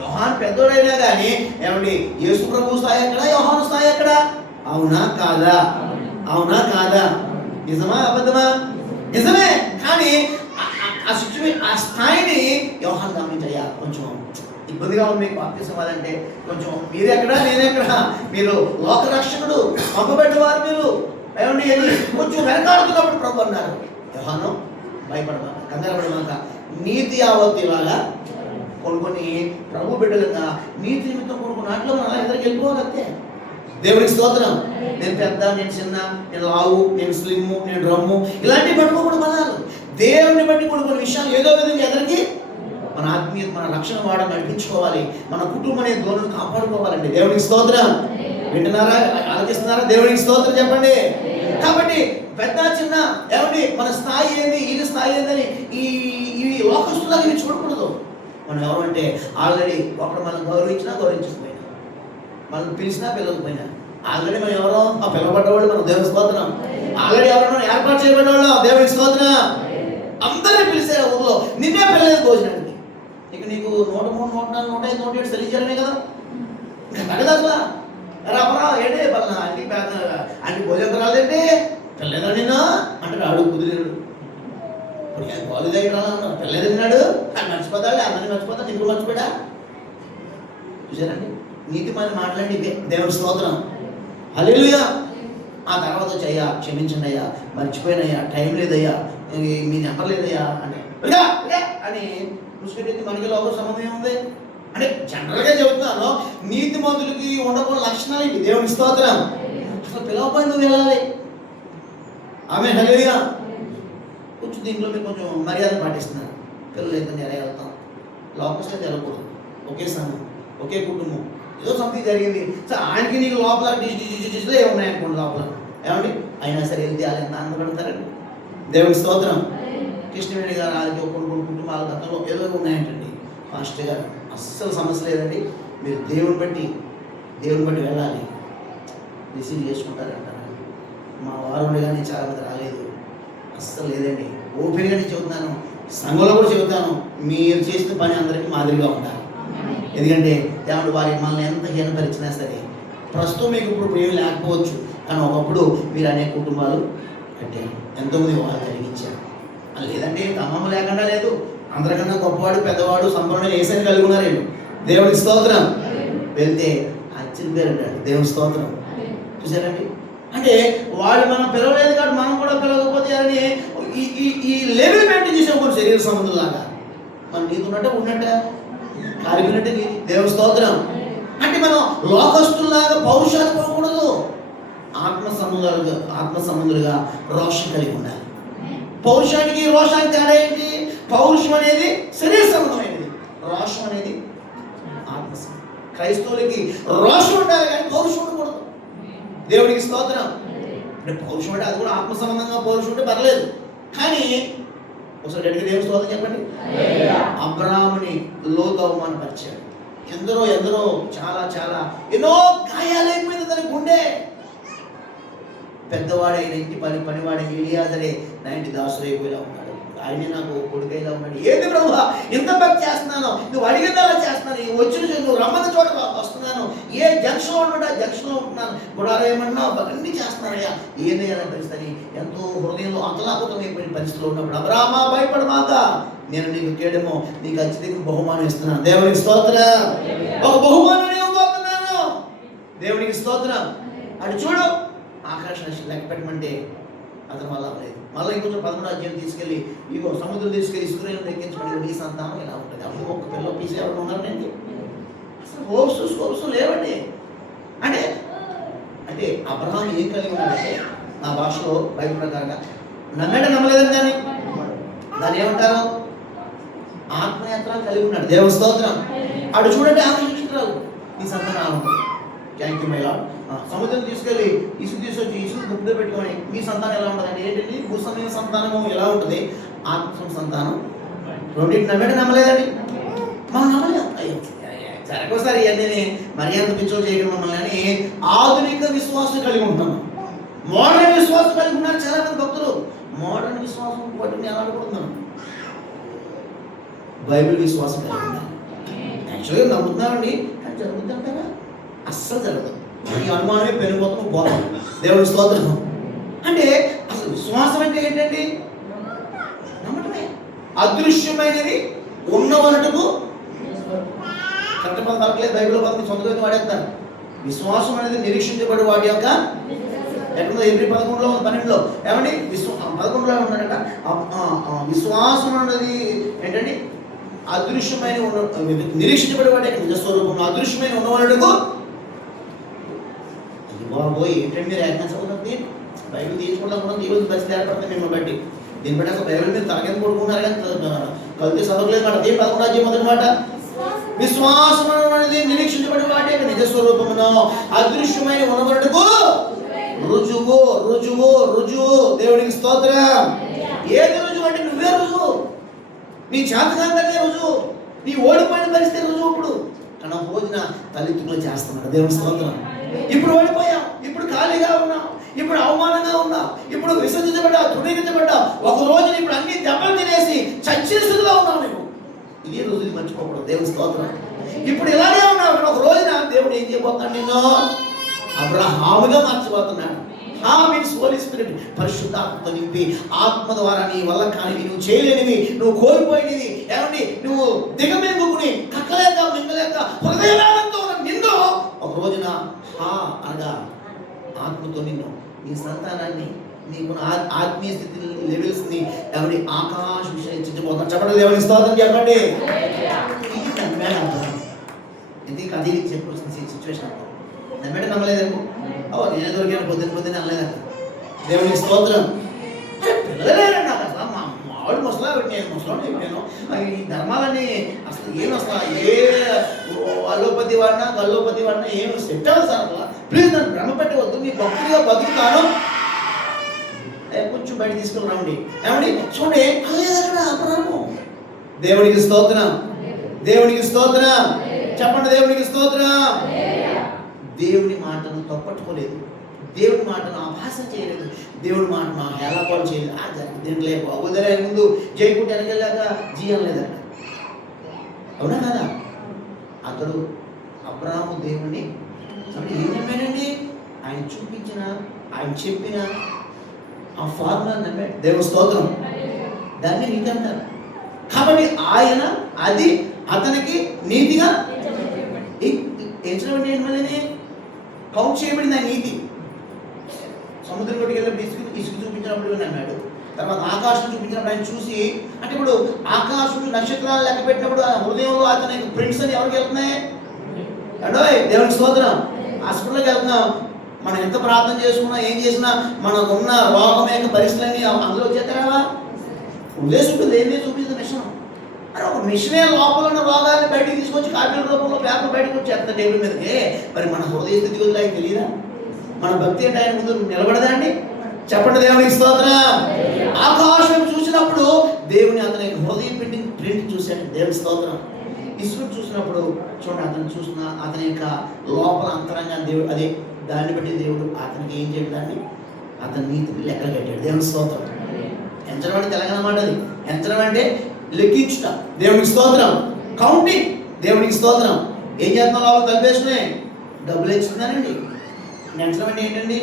యోహాను పెద్దోడైనా కానీ ఏమండి యేసు ప్రభు స్థాయి ఎక్కడ, యోహాను స్థాయి ఎక్కడ? అవునా కాదా? అవునా కాదా? నిజమా అబద్ధమా? నిజమే. కానీ ఆ స్థాయిని యోహాను గమనించయ్యా, కొంచెం ఇబ్బందిగా ఉంది మీకు బాప్తిసం ఇవ్వాలంటే. కొంచెం మీరెక్కడ నేనెక్కడ, మీరు లోక రక్షకుడు పంపబెట్టేవారు మీరు, ఏమండి కొంచెం వెనకాడుతున్నప్పుడు ప్రభు అన్నారు, యోహాను భయపడమాక, కంగారు పడమాక, నీతి యావత్తు ఇలాగా కొన్ని ప్రభు బిడ్డలుగా నీతి నిమిత్తం కొన్ని ఆటలో మనం అలా ఎదురికి వెళ్ళిపోవాలి అంతే. దేవునికి స్తోత్రం. నేను పెద్ద, నేను చిన్న, నేను లావు, నేను స్లిమ్, నేను డ్రమ్ము, ఇలాంటివి పట్టుకోకూడదు పదాలు. దేవుని బట్టి కొన్ని విషయాలు ఏదో విధంగా ఎదురికి మన ఆత్మీయత, మన రక్షణ వాడని నడిపించుకోవాలి. మన కుటుంబం అనే ధోరణిని కాపాడుకోవాలండి. దేవునికి స్తోత్రం. వింటున్నారా? ఆలోచిస్తున్నారా? దేవునికి స్తోత్రం చెప్పండి. కాబట్టి పెద్ద చిన్న ఏమండి మన స్థాయి ఏంది, ఈయన స్థాయి ఏందని ఈ లోకస్తులాగా ఇవి చూడకూడదు. మనం ఎవరంటే ఆల్రెడీ ఒకడు మనం గౌరవించినా గౌరవించకపోయినా, మనం పిలిచినా పిలవకపోయినా ఆల్రెడీ మనం ఎవరో ఆ పిలవబడ్డవాళ్ళు మనం దేవుని స్తోత్రం. ఆల్రెడీ ఎవరో ఏర్పాటు చేయబడ్డవాళ్ళు దేవునికి స్తోత్రం. అందరినీ పిలిచారు ఊళ్ళో, నిన్నే పిల్లలేదు భోజనానికి. ఇక నీకు 103, 104, 105, 107 తెలియజేయడమే కదా. ఇంకా తగ్గదా రాబరా ఏంటి పలానా అన్ని భోజనం రాలేంటి పిల్లలేదా నిన్న అంటే రాడు కుదిరేడు. ఇప్పుడు బాలు దగ్గర రాలన్నా పిల్లలు తిన్నాడు అని మర్చిపోతాడు, అందరినీ మర్చిపోతాడు, ఇప్పుడు మర్చిపోయా. చూసారండి, నీతి మన మాట్లాడి దేవుడి స్తోత్రం. హల్లెలూయా. ఆ తర్వాత వచ్చి అయ్యా క్షమించండి అయ్యా, మర్చిపోయినయ్యా, టైం లేదయ్యా, మీ నెంబర్ లేదయ్యా అంటే అని ముసుకెట్టి మనకి లోక సంబంధం ఉంది అంటే జనరల్గా చెబుతున్నాను. నీతి మంతులకి ఉండకూడని లక్షణాలు ఇవి. దేవుని స్తోత్రం. అసలు పిలవపోయి నువ్వు వెళ్ళాలి. ఆమె హల్లెలూయా. కొంచెం దీంట్లో మీరు కొంచెం మర్యాద పాటిస్తున్నారు. పిల్లలు లేదని ఎలా వెళ్తాం? లోకస్గా వెళ్ళకూడదు. ఒకే సమయం, ఒకే కుటుంబం, ఏదో సంథింగ్ జరిగింది సార్, ఆయనకి నీకు లోపల డిస్లో ఏమున్నాయనుకోండి లోపల, ఏమండి అయినా సరే వెళ్తే వాళ్ళు ఎంత ఆనందపడతారండి. దేవుని స్తోత్రం. కృష్ణవేణి గారు వాళ్ళకి కొన్ని కుటుంబాల గతంలో ఏదో ఉన్నాయంటండి. ఫాస్ట్ గారు అస్సలు సమస్య లేదండి, మీరు దేవుని బట్టి వెళ్ళాలి, రిసీవ్ చేసుకుంటారంటారు. మా వారు ఉండగానే చాలామంది రాలేదు. అస్సలు లేదండి, ఓపెన్గానే చెబుతున్నాను, సంఘంలో కూడా చెబుతాను, మీరు చేసిన పని అందరికీ మాదిరిగా ఉండాలి. ఎందుకంటే దేవుడు వారి మనల్ని ఎంత హీనపరిచినా సరే, ప్రస్తుతం మీకు ఇప్పుడు ఏమి లేకపోవచ్చు, కానీ ఒకప్పుడు మీరు అనేక కుటుంబాలు కట్టారు, ఎంతోమంది వాళ్ళు జరిగించారు. లేదంటే తమ్మమ్మ లేకుండా లేదు, అందరికన్నా గొప్పవాడు పెద్దవాడు సంపూర్ణ ఏసని కలిగి ఉన్నారు. దేవుడికి స్తోత్రం. వెళ్తే అచ్చిన పేరు అంటాడు. దేవుని స్తోత్రం. చూసారండి, అంటే వాళ్ళు మనం పిలవలేదు కాబట్టి మనం కూడా పిలవకపోతే అని ఈ లెవెల్ మెయింటైన్ చేసే ఒక శరీర సంబంధం లాగా మనం నీకు ఉన్నట్టే ఉన్నట్టే కారిపోయినట్టే నీది. దేవుని స్తోత్రం. అంటే మనం లోకస్తుల్లాగా పౌరుషాలు పోకూడదు. ఆత్మ సంబంధులుగా రోషం కలిగి ఉండాలి. పౌరుషానికి రోషానికి తేడా ఏంటి? పౌరుషం అనేది శరీర సంబంధమైనది, రోషం అనేది ఆత్మ సంబంధం. క్రైస్తవులకి రోషం ఉండాలి కానీ పౌరుషం ఉండకూడదు. దేవుడికి స్తోత్రం. అంటే పౌరుషం అంటే అది కూడా ఆత్మ సంబంధంగా పౌరుషం ఉంటే పర్లేదు, కానీ ఒకసారి గట్టిగా దేవుని స్తోత్రం చెప్పండి. అబ్రాహాముని లోతు అవమానపరిచాడు. ఎందరో చాలా ఎన్నో గాయాలైపోయింది తన గుండె. పెద్దవాడైన ఇంటి పనివాడే ఎలియాజరే నా ఇంటి దాసుడైపోయేలా ఉన్నాడు, ఆయనే నాకు కొడుకైలా ఉన్నాడు. ఏంటి ప్రభువా ఇంత భక్తి చేస్తున్నాను, నువ్వు అడిగిందలా చేస్తున్నాను, వచ్చిన నువ్వు రమ్మన్న చోట వస్తున్నాను, ఏ జంక్షన్లో ఉంటున్నా జంక్షన్లో ఉంటున్నాను, గుడారా ఏమన్నా అన్నీ చేస్తున్నానయ్యా, ఏదైనా పరిస్థితి ఎంతో హృదయంలో అతలాకుతమైపోయిన పరిస్థితిలో ఉన్నప్పుడు అబ్రామా భయపడమాక, నేను నీకు కేడమో నీకు ఖచ్చితంగా బహుమానం ఇస్తున్నాను. దేవునికి స్తోత్రం. ఒక బహుమానం ఇవ్వబోతున్నాను. దేవునికి స్తోత్రం. అటు చూడు ఆకర్షణ లెక్క పెట్టమంటే అతను వల్ల లేదు. మళ్ళీ ఇంకొంచెం 11వ అధ్యాయం తీసుకెళ్ళి ఇగో సముద్రం తీసుకెళ్ళి ఇస్రాయేలును ఎక్కించమని నీ సంతానం ఇలా ఉంటుంది. అప్పుడు ఒక్క పిల్ల పీసే ఎవరు ఉన్నారండి? అసలు హోప్స్ లేవండి. అంటే అబ్రహాం ఏం కలిగి ఉన్నాడంటే, నా భాషలో బైబిల్ ప్రకారంగా నమ్మలేదని దాన్ని ఏమంటారు? ఆత్మయాత్రలు కలిగి ఉన్నాడు. దేవుని స్తోత్రం. అటు చూడండి ఆకర్షించారు నీ సంతానం. థ్యాంక్ యూ మైలా. సముద్రం తీసుకెళ్ళి ఇసుకు తీసుకొచ్చి ఇసుకు గుడ్డ పెట్టుకొని మీ సంతానం ఎలా ఉంటుంది? ఏంటండి భూసమయ సంతానము ఎలా ఉంటుంది, ఆత్మ సంతానం రెండింటి నమ్మలేదండి. మనం నమ్మలేదు. జరగోసారి ఇవన్నీ మర్యాద పిచ్చో చేయడం మమ్మల్ని అని ఆధునిక విశ్వాసం కలిగి ఉంటున్నాం. మోడర్న్ విశ్వాసం కలిగి ఉన్నారు చాలా మంది భక్తులు. మోడర్న్ విశ్వాసం వాటిని ఎలా అనుకుంటున్నాం? బైబిల్ విశ్వాసం కలిగి ఉన్నారు. యాక్చువల్గా నమ్ముతున్నామండి, కానీ జరుగుతాం కదా అస్సలు జరగదు. ఈ అనుమానమే పెనుగొత్తము పోతాం. దేవుని స్తోత్రం. అంటే అసలు విశ్వాసం అంటే ఏంటండి? నమ్మటమే. అదృశ్యమైనది ఉన్నవనటకు కరెక్ట్ పదం దొరకలేదు. బైబిల్ పదం సొంతగా వాడేస్తారు. విశ్వాసం అనేది నిరీక్షించబడి వాటి యొక్క ఎక్కడో ఏప్రిల్ 11లో 12లో ఏమండి 11లో ఉన్నాడట. విశ్వాసం అన్నది ఏంటండి? అదృశ్యమైన నిరీక్షించబడి వాటి యొక్క నిజస్వరూపం అదృశ్యమైన ఉన్నవాడుకు. బాబోయ్ ఏంటంటే మీరు ఏకంగా చదువుతుంది బైబిల్ తీసుకుంటాం కూడా దేవుడి పరిస్థితి ఏర్పడుతుంది మిమ్మల్ని బట్టి. దీన్ని బట్టి అసలు బైబిల్ మీరు తలకెందుకు కొడుకున్నారు కానీ కలిసి చదవలేదు మాట. 11వ అధ్యాయం మొదటి మాట విశ్వాసం అనేది నిరీక్షించబడిన వాటి యొక్క నిజ స్వరూపమును అదృశ్యమైన ఉన్నవరకు రుజువు రుజువు రుజువు. దేవునికి స్తోత్రం. ఏది రుజువు అంటే నువ్వే రుజువు, నీ చేతకాంతనే రుజువు, నీ ఓడిపోయిన పరిస్థితి రుజువు. ఇప్పుడు తన భోజన తల్లిదండ్రులు చేస్తున్నాడు. దేవుని స్తోత్రం. ఇప్పుడు ఓడిపోయావు, ఇప్పుడు ఖాళీగా ఉన్నావు, ఇప్పుడు అవమానంగా ఉన్నావు, ఇప్పుడు విసర్జించబడ్డావు, తృణీకరించబడ్డావు. ఒక రోజున ఇప్పుడు అన్ని దెబ్బలు తినేసి చచ్చిన స్థితిలో ఉన్నావు. నువ్వు ఇది రుజువు మర్చిపోకూడదు. దేవుని స్తోత్రం. ఇప్పుడు ఇలాగే ఉన్నావు. ఒక రోజున దేవుడు ఏం చేయబోతున్నాడు? నిన్ను అబ్రహాముగా మార్చబోతున్నాడు. మీన్స్ హోలీ స్పిరిట్, పరిశుద్ధాత్మతో నింపి ఆత్మ ద్వారా నీ వల్ల కానివి, నువ్వు చేయలేనివి, నువ్వు కోల్పోయినవి, ఏమండి నువ్వు దిగమింగుకుని కక్కలేక మింగలేక హృదయవేదంతో నిన్ను ఒక రోజున అనగా ఆత్మతో నిన్ను, నీ సంతానాన్ని, నీకున్న ఆత్మీయ స్థితి లెవెల్స్ ని ఎవరి ఆకాశ విషయించబోతాను. చెప్పండి దేవుని స్తోత్రం. చెప్పండి. ఇది నమ్మేడ అర్థం. ఎందుకు అది చెప్పాల్సిన సిచ్యువేషన్ నమ్మేట నమ్మలేదేమో. నేనే దొరికాను పొద్దున్న అనలేదంట. దేవునికి స్తోత్రం. పిల్లలేరండి నాకు అసలు. మావాడు ముసలా, నేను ముసలాడు. నేను ఈ ధర్మాలని అసలు ఏం అసలు ఏ అల్లోపతి వాడినా గల్లోపతి వాడినా ఏం సెట్ అవ్వదు సార్. అసలు ప్లీజ్ నన్ను భ్రమ పెట్టవద్దు, నీ భక్తుడిగా బతుకుతాను. కొంచెం బయట తీసుకుని రండి. ఏమండి చూడండి అనలేదక్కడ అపరాము. దేవునికి స్తోత్రం. దేవునికి స్తోత్రం. చెప్పండి దేవునికి స్తోత్రం. దేవుని మాటను తప్పట్టుకోలేదు, దేవుని మాటను ఆభాసం చేయలేదు, దేవుడి మాటను హేళపాలు చేయలేదు. దీంట్లో బాబుదలే ముందు జైకుంటే వెనకెళ్ళాక జీ అనలేదట. అవునా కదా? అతడు అబ్రాహాము దేవుని ఏం నమ్మాడండి? ఆయన చూపించిన, ఆయన చెప్పిన ఆ ఫార్ములా నమ్మాడు. దేవుని స్తోత్రం. దాన్ని నీతి అంటారు. కాబట్టి ఆయన అది అతనికి నీతిగా ఎంచడం ఏంటి? కౌంట్ చేయబడింది ఆ నీతి. సముద్రం కొట్టుకు వెళ్ళినప్పుడు ఇసుకు చూపించినప్పుడు అన్నాడు. తర్వాత ఆకాశం చూపించినప్పుడు ఆయన చూసి, అంటే ఇప్పుడు ఆకాశం నక్షత్రాలు లెక్క పెట్టినప్పుడు ఆ హృదయంలో అతని ప్రింట్స్ అని ఎవరికి వెళ్తున్నాయి? అంటే దేవుని స్తోత్రం. హాస్పిటల్కి వెళ్తున్నాం, మనం ఎంత ప్రార్థన చేసుకున్నా ఏం చేసినా మనకున్న రోగం యొక్క పరిస్థితులన్నీ అందులో వచ్చేస్తారా? ఉద్దేశం ఉంటుంది. ఏంటి చూపించింది మిషన్. మరి ఒక మిషనే లోపల ఉన్న రోగాన్ని బయటికి తీసుకొచ్చి కాపీల రూపంలో పేపర్ బయటకు వచ్చేస్తుంది టేబుల్ మీదకి. మరి మన హృదయ స్థితి గురించి ఆయన తెలియదా? మన భక్తి అంటే ఆయన ముందు నిలబడదా అండి? చెప్పండి దేవునికి స్తోత్రం. ఆకాశం చూసినప్పుడు దేవుని అతని హృదయ ప్రింట్ చూశాడు. దేవుని స్తోత్రం. ఇసుకు చూసినప్పుడు చూడండి, అతను చూసిన అతని యొక్క లోపల అంతరంగా దేవుడు అదే దాన్ని బట్టి దేవుడు అతనికి ఏం చేయడాన్ని అతని నీతిని లెక్కలు కట్టాడు. దేవుని స్తోత్రం. ఎంచడం అంటే తెలంగాణ మాట అది. ఎంచడం అంటే లెక్కించుట. దేవునికి స్తోత్రం. కౌంటింగ్. దేవునికి స్తోత్రం. ఏం చేస్తున్నాం? లోపల తలిపేసుకునే డబ్బులు ఇచ్చుకున్నానండి. ఎంచడం అంటే ఏంటండి?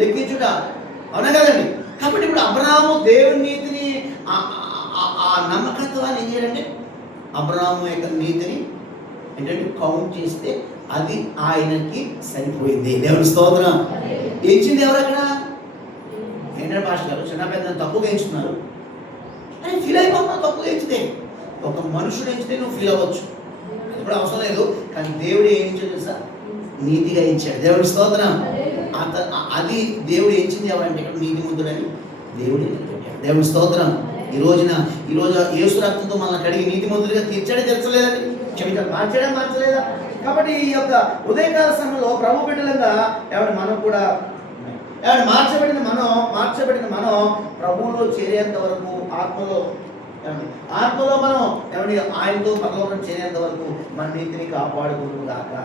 లెక్కించుట. అవునా కదండి? కాబట్టి ఇప్పుడు అబ్రహాము దేవుని నీతిని ఆ నమ్మకత్వాన్ని ఏం చేయాలంటే అబ్రహాము యొక్క నీతిని ఏంటంటే కౌంట్ చేస్తే అది ఆయనకి సరిపోయింది. దేవుని స్తోత్రం. ఎంచింది ఎవరు అక్కడ? ఏంటంటే పాస్టర్ గారు చిన్న పెద్ద తప్పుగా ఎంచుతున్నారు అని ఫీల్ అయిపోతున్నావు. తప్పుగా ఎంచితే ఒక మనుషుడు ఎంచితే నువ్వు ఫీల్ అవ్వచ్చు, ఇప్పుడు అవసరం లేదు. కానీ దేవుడు ఏం ఇచ్చాడు తెలుసా? నీతిగా ఇచ్చాడు. దేవుడి స్తోత్రం. అది దేవుడు ఎంచింది ఎవరంటే ఇక్కడ నీతిమంతుడని దేవుడు పెట్టాడు. దేవుడి స్తోత్రం. ఈరోజు యేసు రక్తంతో మనల్ని కడిగి నీతిమంతుడిగా తీర్చాడే తీర్చలేదండి? మార్చలేదా? కాబట్టి ఈ యొక్క ఉదయకాల సమయంలో ప్రభు బిడ్డలంగా మనం కూడా మార్చబడిన మనం ప్రభువులో చేరేంత వరకు ఆత్మలో మనం ఆయనతో పరలోకం చేరేంత వరకు మన నీతిని కాపాడుకుంటూ దాకా.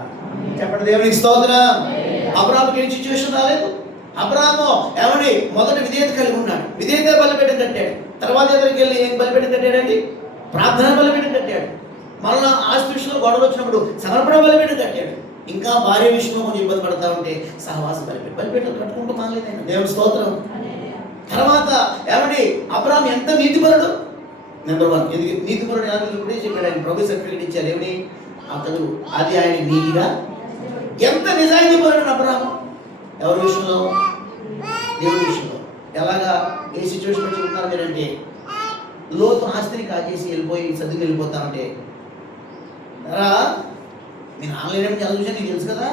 చెప్పండి దేవునికి స్తోత్రం. అబ్రాహాముకి ఏ సిచ్యువేషన్ రాలేదు. అబ్రాహాము మొదట విధేయత కలిగి ఉన్నాడు. విధేయత బలిపీఠం కట్టాడు. తర్వాత ఎవరికి వెళ్ళి ఏం బలిపీఠం కట్టాడండి? ప్రార్థన బలిపీఠం కట్టాడు. మరలా ఆస్తి విషయంలో గొడవ వచ్చినప్పుడు సమర్పణ బలిపీఠం కట్టాడు. ఇంకా భార్య విషయంలో కొంచెం ఇబ్బంది పడతా ఉంటే సహవాస బలిపీఠం కట్టుకుంటూ మానలేదు. దేవుని స్తోత్రం. తర్వాత అబ్రాహాము ఎంత నీతిపరుడు? నెంబర్ 1. ఎందుకు నీతిపరుడు? ఇప్పుడే చెప్పాడు. ఆయన ప్రభు సర్టిఫికేట్ ఇచ్చారు. అతడు అది ఆయన నీతిగా ఎంత నిజాయితీ పరుడు అబ్రాహాము. ఎవరి విషయంలో? దేవుడి విషయంలో. ఎలాగా? ఏ సిచ్యువేషన్ చెబుతున్నారు మీరంటే, లోతు ఆస్తిని కాజేసి వెళ్ళిపోయి సర్దుకు వెళ్ళిపోతా ఉంటే నేను ఆన్లైన్ చదువు నీకు తెలుసు కదా,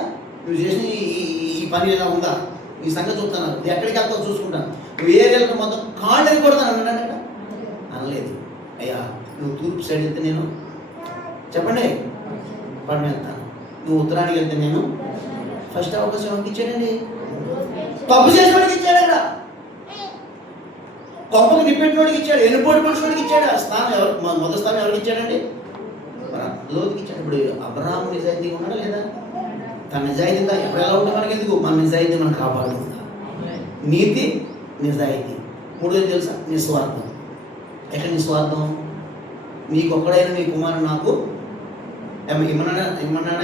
నువ్వు చేసిన ఈ పని ఎలా ఉందా, ఈ సంగతి చూస్తాను, నువ్వు ఎక్కడికి వెళ్తావు చూసుకుంటాను, నువ్వు ఏరియాలకు మొత్తం కాళ్ళని కొడతాను అన్నాడట. అనలేదు. అయ్యా నువ్వు తూర్పు సైడ్ వెళ్తే నేను చెప్పండి, పడమ వెళ్తాను. నువ్వు ఉత్తరానికి వెళ్తే నేను ఫస్ట్ అవకాశం ఎవరికి ఇచ్చాడండి? తప్పు చేసేవాడికి ఇచ్చాడు. అక్కడ కొంపకు నిప్పెట్టినోడికి ఇచ్చాడు, ఎన్నుపోటు మనుషుడికి ఇచ్చాడు. ఆ స్థానం ఎవరు? మొదటి స్థానం ఎవరికి ఇచ్చాడండి? లోతుకి ఇచ్చాడు. ఇప్పుడు అబ్రహాము నిజాయితీగా ఉన్నాడా లేదా? తన నిజాయితీ ఎప్పుడు ఎలా ఉంటే మనకి ఎందుకు? మన నిజాయితీ మనం కాపాడుకుందా. నీతి, నిజాయితీ, మూడోది తెలుసా? నిస్వార్థం. ఎక్కడ నిస్వార్థం? నీకొక్కడైనా నీ కుమారుడు నాకు ఇమ్మన్నాడా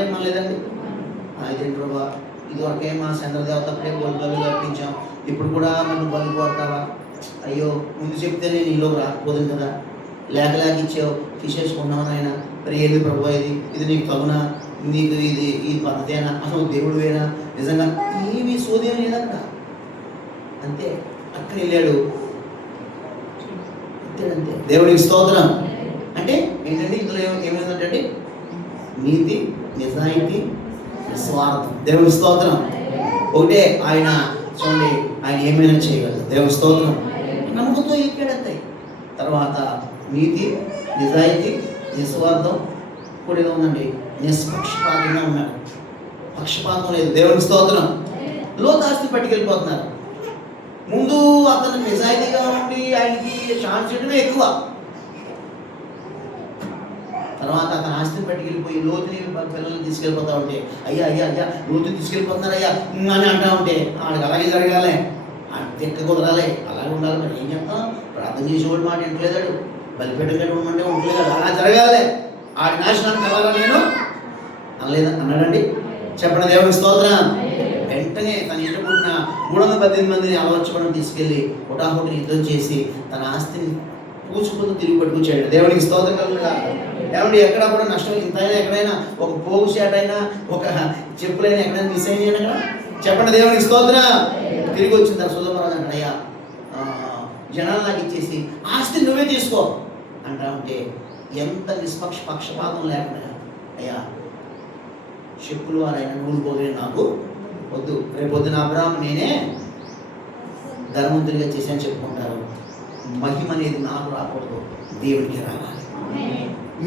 ఇమ్మలేదండి? ఇదేంటి ప్రభా, ఇదివరకే మా చంద్రదేవత అప్పుడే బలు కల్పించాం, ఇప్పుడు కూడా నన్ను బలు కోరుతావా? అయ్యో, ముందు చెప్తే నేను ఈలోకి రాకపోదు కదా, లేక ఇచ్చావు, తీసేసుకున్నావు నాయన. మరి ఏది ప్రభు, ఇది నీకు తగునా? నీకు ఇది పద్ధతేనా? అసలు దేవుడు వేనా? నిజంగా ఏమీ సోదేం లేదక్కడ. అంతే, అక్కడ వెళ్ళాడు అంతే. దేవుడికి స్తోత్రం. అంటే ఏంటంటే ఇందులో ఏమైందంటే నీతి, నిజాయితీ, స్వార్థం. దేవుడి స్తోత్రం. ఒకటే ఆయన, చూడండి, ఆయన ఏమైనా చేయగలరు. దేవుడి స్తోత్రం. నమ్మకంతో ఎక్కాడంతే. తర్వాత నీతి, నిజాయితీ, నిస్వార్థం కూడా ఏదో ఉందండి, నిష్పక్షపాతంగా ఉన్నాడు. పక్షపాతం లేదు. దేవుడి స్తోత్రం. లోతు ఆస్తి పట్టుకెళ్ళిపోతున్నారు. ముందు అతను నిజాయితీగా ఉండి ఆయనకి ఛాన్స్ చేయడమే ఎక్కువ. తర్వాత అతను ఆస్తిని పట్టుకెళ్ళిపోయి లోతుని పిల్లల్ని తీసుకెళ్ళిపోతా ఉంటే, అయ్యా లోతుని తీసుకెళ్ళిపోతున్నారయ్యా అని అంటా ఉంటే ఆడికి అలాగే జరగాలి, తిక్క కుదరాలి, అలాగే ఉండాలి. మరి ఏం చెప్తాం? ప్రార్థన చేసేవాడు మాట ఇంట్లేదాడు, బలిపెట్టగడు అంటే ఉంటలేదాడు, అలా జరగాలి. ఆడి నాశనానికి వెళ్ళాలా నేను అన్నాడండి. చెప్పండి, దేవుడి స్తోత్రం. వెంటనే తన ఇంటి పుట్టిన 318 మందిని అలవర్చుకోవడం తీసుకెళ్ళి హుటాహుటిని యుద్ధం చేసి తన ఆస్తిని పూచుకుంటూ తిరిగి పట్టుకొచ్చాడు. దేవుడికి స్తోత్రం కలుగుగా. ఏమండి, ఎక్కడ కూడా నష్టం ఇంతైనా, ఎక్కడైనా ఒక పోగు షాట్ అయినా, ఒక చెప్పులైనా ఎక్కడైనా మిస్ అయినా కదా? చెప్పండి, దేవుడికి స్తోత్రం. తిరిగి వచ్చింది సుధమరాజు అంటే, అయ్యా జనాలు నాకు ఇచ్చేసి ఆస్తి నువ్వే తీసుకో అంటా ఉంటే, ఎంత పక్షపాతం లేకుండా, అయ్యా చెప్పులు వారైనా నూలు పోగలేని నాకు వద్దు, రేపు పొద్దున అబ్రాహాము నేనే ధర్మంతుడిగా చేశాను చెప్పుకుంటారు. మహిమ అనేది నాకు రాకూడదు, దేవుడికి రావాలి.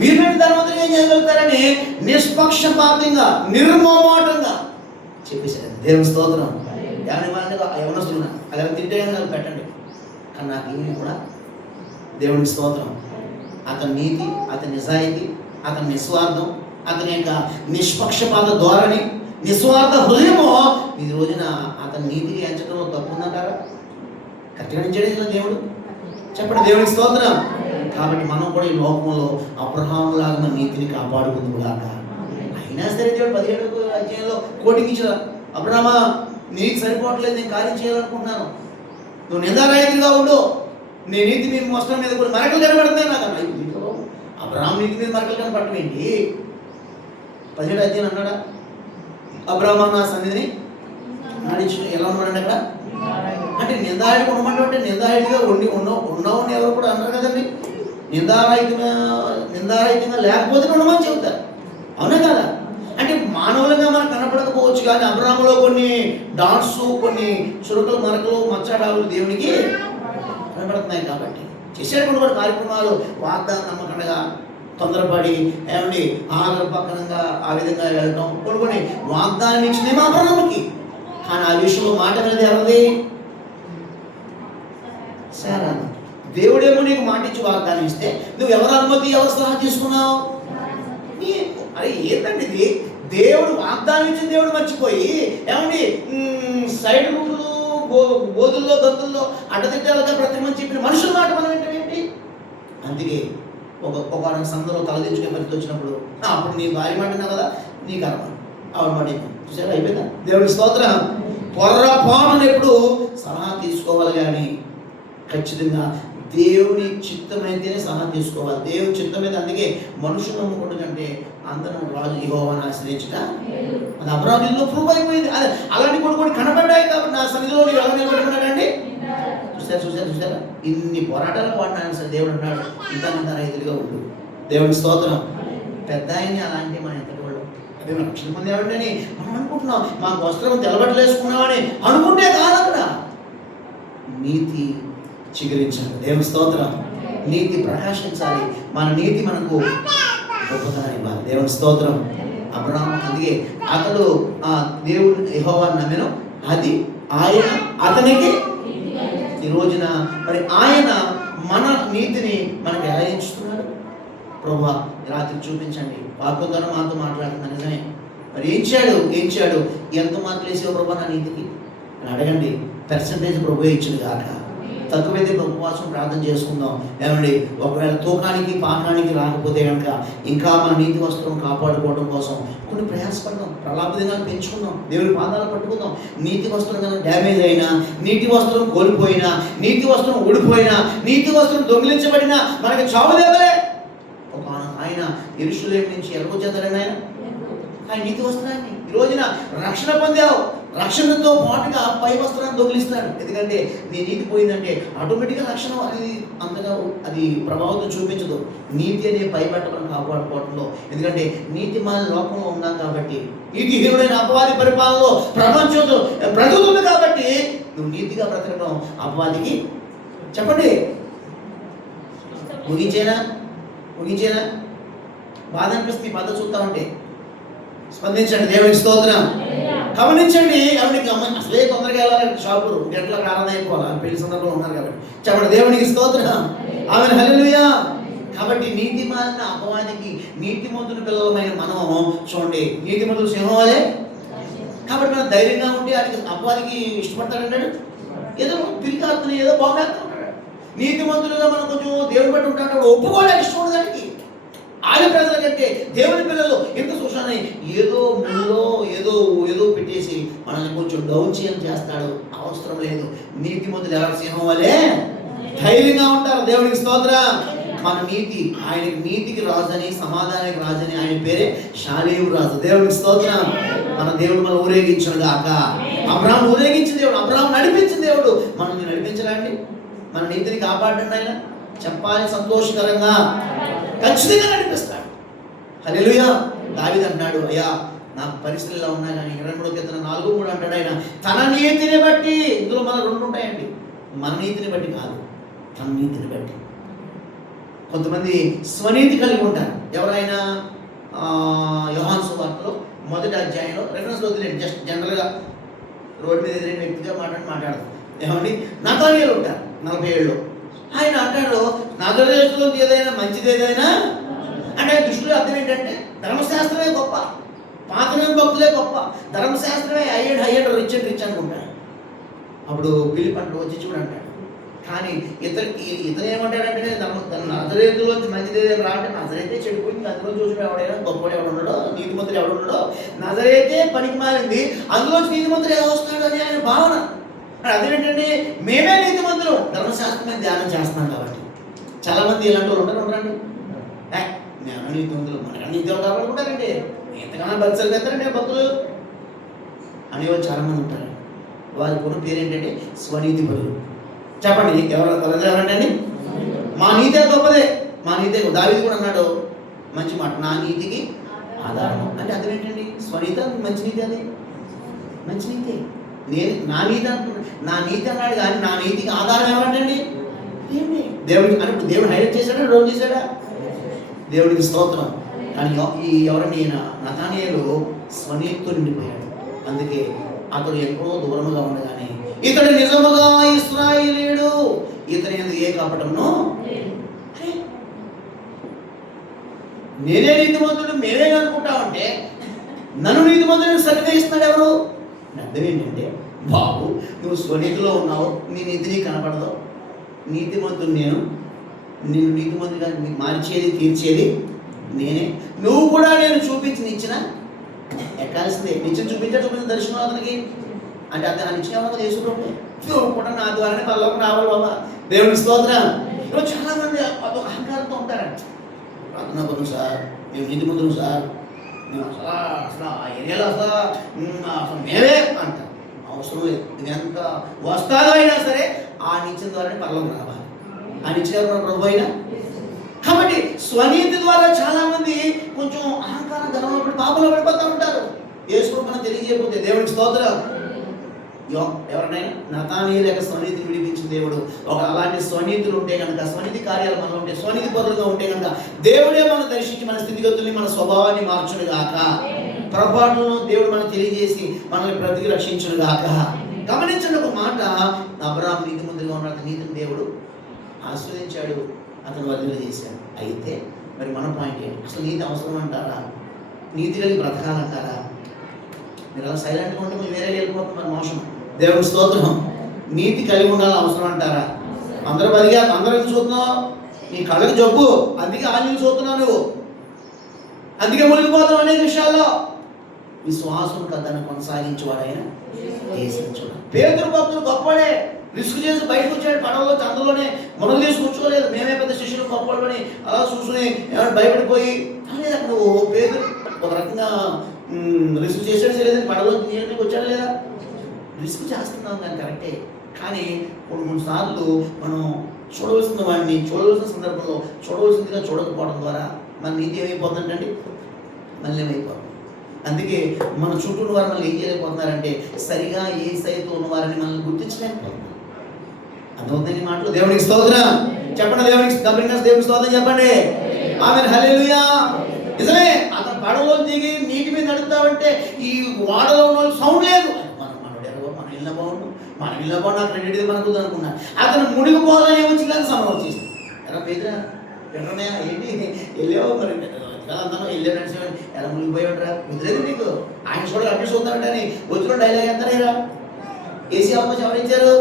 మీరు ధర్మంతుడిగా ఏం చేయగలుగుతారని నిష్పక్షపాతంగా, నిర్మోమాటంగా చెప్పేశారు. దేవుని స్తోత్రం. యవనస్తున్నా అలా తింటే నాకు పెట్టండి, కానీ నాకు ఏమీ కూడా. దేవుని స్తోత్రం. అతని నీతి, అతని నిజాయితీ, అతని నిస్వార్థం, అతని యొక్క నిష్పక్షపాత ధోరణి, నిస్వార్థ హృదయము ఈ రోజున అతని నీతిని ఎంచడంలో తప్పు ఉందంటారా? కరెక్ట్గా నించాడు దేవుడు. చెప్పండి, దేవుడికి స్తోత్రం. కాబట్టి మనం కూడా ఈ లోకంలో అబ్రహాములాగా మన నీతిని కాపాడుకుందుగాక. అయినా సరే దేవుడు 17వ అధ్యాయంలో కోటింగ్ ఇచ్చిన, అబ్రహామా నీకు సరిపోవట్లేదు, నేను కార్యం చేయాలనుకుంటున్నాను, నువ్వు నిందారాయితీగా ఉండు, నీ నీతి మీద మోసం మీద కూడా మరకలు కనబడుతున్నాయి నాకు అన్న. అబ్రహాం నీతి మీద మరకలు కనపడటం ఏంటి? 17వ అధ్యాయం అన్నాడా, అబ్రహామా నా సన్నిధిని నడిచి ఎలా ఉన్నాడండి అక్కడ? అంటే నిందాయుడిగా ఉండమంటే నిందాయుడిగా ఉన్నామని ఎవరు కూడా అన్నారు కదండి. నిందారహితంగా లేకపోతే ఉండమని చెబుతారు, అవునా కదా? అంటే మానవులుగా మనకు కనపడకపోవచ్చు, కానీ అబ్రహాములో కొన్ని డాట్స్, కొన్ని చురుకలు, మరకలు, మచ్చడాలు దేవునికి కనపడుతున్నాయి. కాబట్టి చేసేటువంటి కూడా కార్యక్రమాలు వాగ్దానం నమ్మకంగా తొందరపడి ఏమండి ఆగల పక్కనంగా ఆ విధంగా వెళ్ళటం, కొన్ని వాగ్దానం ఇచ్చినేమో అబ్రహాముకి, కానీ ఆ విషయంలో మాట అనేది ఎవరిది? సారా. దేవుడేమో నీకు మాట ఇచ్చి వాగ్దానం ఇస్తే నువ్వు ఎవరు అనుమతి, ఎవరు సలహా తీసుకున్నావు? అరే ఏంటండి ఇది? దేవుడు వాగ్దానం ఇచ్చిన దేవుడు మర్చిపోయి ఏమండి సైడ్ రూట్లు, బోధుల్లో, గంతుల్లో, అడ్డదిడ్డాలుగా ప్రతి మంది చెప్పిన మనుషుల మాట మనం ఏంటి? అందుకే ఒక సందర్లో తలదించుకునే పరిస్థితి వచ్చినప్పుడు అప్పుడు నీ భార్య మాట కదా, నీ కర్మ, ఆవిడ మాట చూసారా, అయిపోయిందా? దేవుడి స్తోత్రం. పొర్రపాటును ఎప్పుడు సలహా తీసుకోవాలి, కానీ ఖచ్చితంగా దేవుని చిత్తమైతేనే సలహా తీసుకోవాలి. దేవుని చిత్తం మీద. అందుకే మనుషులు నమ్ముకుంటు కంటే అందరూ రాజు యెహోవాను ఆశ్రయించుట అది అబ్రహాములో ప్రూవ్ అయిపోయింది. అదే అలాంటి కొన్ని కనబడ్డాయి కాబట్టి నా సన్నిధిలో ఎలా నిలబెట్టుకున్నాడండి. చూసారా ఇన్ని పోరాటాలు పాడినాను సార్. దేవుడు అన్నాడు ఇంత రైతులుగా ఉండు. దేవుని స్తోత్రం. పెద్ద ఆయన్ని అలాంటి మన ఎంతటి వాళ్ళు అదే మన రక్షణ పొందేవాడని మనం అనుకుంటున్నాం. మాకు వస్త్రం తెల్లబట్టలేసుకున్నామని అనుకుంటే కాదు. అక్కడ నీతి చిగురించాలి. దేవుని స్తోత్రం. నీతి ప్రకాశించాలి. మన నీతి మనకు గొప్పతనాన్ని ఇవ్వాలి. దేవుని స్తోత్రం. అబ్రహాము అందుకే అతడు దేవుడు యెహోవాను నమ్మెను, అది ఆయన అతనికి. ఈ రోజున మరి ఆయన మన నీతిని మనకు ఎలా ఎంచుతున్నాడు? ప్రభువా రాత్రి చూపించండి, వాక్యంతో మాతో మాట్లాడుతున్నా నిజమే, మరి ఏం చేయడు ఎంత మార్కులు వేసావు ప్రభా నా నీతికి అని అడగండి. పర్సంటేజ్ ప్రభు ఇచ్చింది కాక. తక్కువైతే ఉపవాసం ప్రార్థన చేసుకుందాం. ఏమండి ఒకవేళ తూకానికి పాకానికి రాకపోతే కనుక ఇంకా మన నీతి వస్త్రం కాపాడుకోవడం కోసం కొన్ని ప్రయాసపడదాం, ప్రలాప దినాలు పెంచుకుందాం, దేవుడి పాదాలు పట్టుకుందాం. నీతి వస్త్రం కనుక డ్యామేజ్ అయినా, నీతి వస్త్రం కోల్పోయినా, నీతి వస్త్రం ఊడిపోయినా, నీతి వస్త్రం దొంగిలించబడినా మనకి చావుదేవలే. ఒక ఆయన యెరూషలేము నుంచి ఎలాగొచ్చేస్తారని ఆయన నీతి వస్త్రాన్ని ఈ రోజున రక్షణ పొందావు, రక్షణతో పాటుగా పై వస్త్రాన్ని దొంగిలిస్తాడు. ఎందుకంటే నీ నీతి పోయిందంటే ఆటోమేటిక్గా రక్షణ అనేది అంతగా అది ప్రభావం చూపించదు. నీతి అనే పైబట్ట మనం కాపాడుకోవడంలో, ఎందుకంటే నీతి మన లోకంలో ఉన్నాం కాబట్టి, నీతిహీనుడైన అపవాది పరిపాలనలో ప్రపంచంలో బ్రతుకుతుంది కాబట్టి నువ్వు నీతిగా బ్రతకడం అపవాదికి చెప్పండి. ముగించేనా బాధ అనిపిస్తుంది ఈ పద్ధతి చూస్తామంటే. స్పందించండి. దేవునికి స్తోత్రం. గమనించండి. ఎవరికి అసలే తొందరగా వెళ్ళాలి షాపులు గంటల ఆరాధన అయిపోవాలి, పెళ్లి సందర్భంలో ఉన్నారు కాబట్టి. చెప్పండి దేవునికి స్తోత్రం. ఆమెను హల్లెలూయా. కాబట్టి నీతి మాలిన అపవాదికి నీతిమంతుల పిల్లలమైన మనం చూడండి, నీతిమంతులు సింహవాలే కాబట్టి మనం ధైర్యంగా ఉంటే అది అపవాదికి ఇష్టపడతాడంటాడు. ఏదో పిరికాడుతున్నాయి, ఏదో బాగుంటాడు. నీతిమంతులుగా మనం కొంచెం దేవుని బట్టి ఉంటాడు, ఒప్పుకోవడానికి ఇష్టం ఉండడానికి. ఆయన ప్రజల కంటే దేవుని పిల్లలు ఎంత చూసానే ఏదో ముళ్ళో ఏదో పెట్టేసి మనల్ని కొంచెం డౌన్ చేస్తాడు. అవసరం లేదు. నీతిమంతులు ఎవరి సింహం వలే ధైర్యంగా ఉంటారు. దేవునికి స్తోత్రం. మన నీతి, ఆయనకి నీతికి రాజని, సమాధానానికి రాజని, ఆయన పేరే షాలేవు రాజు. దేవునికి స్తోత్రం. మన దేవుడు మనం ఊరేగించిన గాక. అబ్రహాం ఊరేగించిన దేవుడు, అబ్రహాం నడిపించిన దేవుడు మనల్ని నడిపించడండి. మన నీతిని కాపాడండి. ఆయన చెప్పాలి సంతోషకరంగా, ఖచ్చితంగా నడిపిస్తాడు. హల్లెలూయా. దావీదు అంటున్నాడు, అయ్యా నాకు పరిస్థితుల్లో ఉన్నా కానీ 23:4 అంటాడు ఆయన, తన నీతిని బట్టి. ఇందులో మన 2 ఉంటాయండి. మన నీతిని బట్టి కాదు, తన నీతిని బట్టి. కొంతమంది స్వనీతి కలిగి ఉంటారు. ఎవరైనా యోహాను సువార్తలో 1వ అధ్యాయంలో రెఫరెన్స్ వదిలేండి, జస్ట్ జనరల్గా రోడ్డు మీద ఎదురైన వ్యక్తిగా మాట్లాడదు. ఏమండి నతానియేలు ఉంటారు 40 ఏళ్ళు. ఆయన అంటాడు, నజరేతులో ఏదైనా మంచిది ఏదైనా అంటే ఆయన దృష్టిలో అర్థం ఏంటంటే ధర్మశాస్త్రమే గొప్ప, పాతమైన భక్తులే గొప్ప, ధర్మశాస్త్రమే హయ్యడ్ రిచ్ అనుకుంటాడు. అప్పుడు పిలిపి అంటూ వచ్చి చూడంటాడు. కానీ ఇతను ఏమంటాడంటే నజరేతులోంచి మంచిది ఏదైనా రావంటే నజరైతే చెడిపోయింది, అందులో చూసిన ఎవడైనా గొప్పవాడు ఎవడున్నాడో, నీతిమంతుడు ఎవడున్నాడో, నజరైతే పనికి మారింది, అందులోంచి నీతిమంతుడు ఎలా వస్తాడు అని ఆయన భావన. అదేంటంటే మేమే నీతిమంతులు, ధర్మశాస్త్రమే ధ్యానం చేస్తున్నాం కాబట్టి. చాలా మంది ఇలాంటి వాళ్ళు ఉంటారండి. మేము నీతిమంతులు, మనకన్నా నీతిమంతులు కాబట్టి ఉంటారండి, ఎంతకన్నా భక్తులు పెడతారండి భక్తులు అనేవాళ్ళు చాలా మంది ఉంటారు. వారి కొన్ని పేరు ఏంటంటే స్వనీతి పరులు. చెప్పండి ఎవరండి? మా నీతే గొప్పదే, మా నీతే. దావీదు కూడా అన్నాడు మంచి మాట, నా నీతికి ఆధారం అంటే అదేంటండి స్వనీత, మంచి నీతి. అది మంచి నీతి. నేను నా నీతి అన్నాడు కానీ నా నీతికి ఆధారం ఏమంటండి దేవుడికి. అని ఇప్పుడు దేవుడు హైలైట్ చేశాడా, రోజు చేశాడా? దేవుడికి స్తోత్రం. కానీ ఎవరండి నతానియేలు స్వనీతితో నిండిపోయాడు. అందుకే అతడు ఎక్కడో దూరముగా ఉండగానే ఇతడు నిజముగా ఇశ్రాయేలీయుడు, ఇతని ఎందుకు ఏ కపటమును, నేనే నీతిమంతుడు మేమే అనుకుంటామంటే నన్ను నీతిమంతుడిని సరివేస్తున్నాడు ఎవరు? అర్థం ఏంటంటే, బాబు నువ్వు స్వనీతిలో ఉన్నావు, నీ నీతి నీకు కనపడదు. నీతిమంతుడు నేను, నిన్ను నీతిమంతుడిగా మార్చేది తీర్చేది నేనే. నువ్వు కూడా నేను ఇచ్చిన ఎక్కాల్సిందే. నిత్యం చూపించిన దర్శనం అతనికి అంటే అతను నిత్యం ఎవరో చేసుకుంటే నువ్వు కూడా నా ద్వారానే పల్లకి రావాలి బాబా. దేవుని స్తోత్రం. చాలా మంది అదొక అహంకారంతో ఉంటారంట. ప్రార్థన పనులు సార్, మేము నీతిమంతులు సార్, మేము అసలు ఆ ఏరియాలో అసలు మేమే అంటారు. అవసరం లేదు. ఎంత వస్తాదో అయినా సరే ఆ నిత్యం ద్వారానే పల్లకి రావాలి. ఆ నిత్యం ప్రభు అయినా. కాబట్టి స్వనీతి ద్వారా చాలా మంది కొంచెం అహంకారం గర్వంలో పడి పాపంలో పడిపోతూ ఉంటారు. యేసు మనం తెలియజేయకపోతే. దేవునికి స్తోత్రం. ఎవరినైనా నతానీయుల యొక్క స్వనీతిని విడిపించిన దేవుడు. ఒక అలాంటి స్వనీతులు ఉంటే కనుక, స్వనీతి కార్యాలు మనలో ఉంటే, స్వనీతి పరులుగా ఉంటే కనుక దేవుడే మనం దర్శించి మన స్థితిగతుల్ని, మన స్వభావాన్ని మార్చును గాక. పొరపాటును దేవుడు మనకు తెలియజేసి మనల్ని బ్రతికి రక్షించును గాక. గమనించండి ఒక మాట, అబ్రాహాము నీతిమంతుడిగా ఉన్న నీతిని దేవుడు ఆస్వాదించాడు, అతను వదిలి చేశాడు. అయితే మరి మన పాయింట్ ఏంటి? అసలు నీతి అవసరం అంటారా? నీతి కలిగి బ్రతకాలంటారా? మీరు అలా సైలెంట్గా ఉంటే మీరు వేరే వెళ్ళిపోతుంది మన మోసం. దేవుడి స్తోత్రం. నీతి కలిగి ఉండాలని అవసరం అంటారా? అందరూ బతిగా, అందరూ చూస్తున్నావు, నీ కళ్ళకి జబ్బు, అందుకే ఆంజలు చూస్తున్నావు నువ్వు, అందుకే మునిగిపోతావు అనేక విషయాల్లో. విశ్వాసం కథను కొనసాగించేవాడైనా దేశించుడు. పేతురు భక్తులు గొప్పవాడే, రిస్క్ చేసి బయటకు వచ్చాడు, పడవలో అందులోనే మునగ తీసి కూర్చోలేదు. మేమే పెద్ద శిష్యులు గొప్పవాడని అలా చూసుకుని ఏమైనా భయపడిపోయి లేదు. అక్కడ పేతురు ఒక రకంగా రిస్క్ చేసాడు చేయలేదని పడవలో నీళ్ళకి వచ్చాడు లేదా? రిస్క్ చేస్తున్నాం కానీ కరెక్టే, కానీ కొన్ని సార్లు మనం చూడవలసిన వాడిని చూడవలసిన సందర్భంలో చూడవలసిందిగా చూడకపోవడం ద్వారా మన నీతి ఏమైపోతుందండి, మళ్ళీ ఏమైపోతుంది. అందుకే మన చుట్టూ ఉన్న వారు మనల్ని ఏం చేయలేకపోతున్నారంటే సరిగా ఏ స్థాయితో ఉన్నవారని మనల్ని గుర్తించలేకపోతున్నారు. అర్థమవుతుంది మాటలు. దేవునికి స్తోత్రం చెప్పండి, దేవునికి దేవునికి స్తోత్రం చెప్పండి. ఆమేన్, హల్లెలూయా. నిజమే, అతను పడవలో దిగి నీటి మీద నడుపుతామంటే ఈ వాడలో ఉన్న వాళ్ళు సౌండ్ లేదు. మనోడు ఎవరో మన ఇళ్ళ బాగుండు, మన ఇళ్ళ బాగుండు, అక్కడ రెండింటిది మనకు అనుకున్నా. అతను మునిగిపోవాలని ఏమొచ్చి కానీ సమరం వచ్చేసి ఎలా పేదరా పెట్టనే ఏంటి వెళ్ళావు మరి అందరం వెళ్ళే ఫ్రెండ్స్ ఎలా మునిగిపోయాడురా కుదిరేది నీకు, ఆయన చూడ అడ్డు చూద్దామంటే వచ్చిన డైలాగ్ ఎంతనేరా ఏసీ అవకాశం ఎవరిచ్చారు?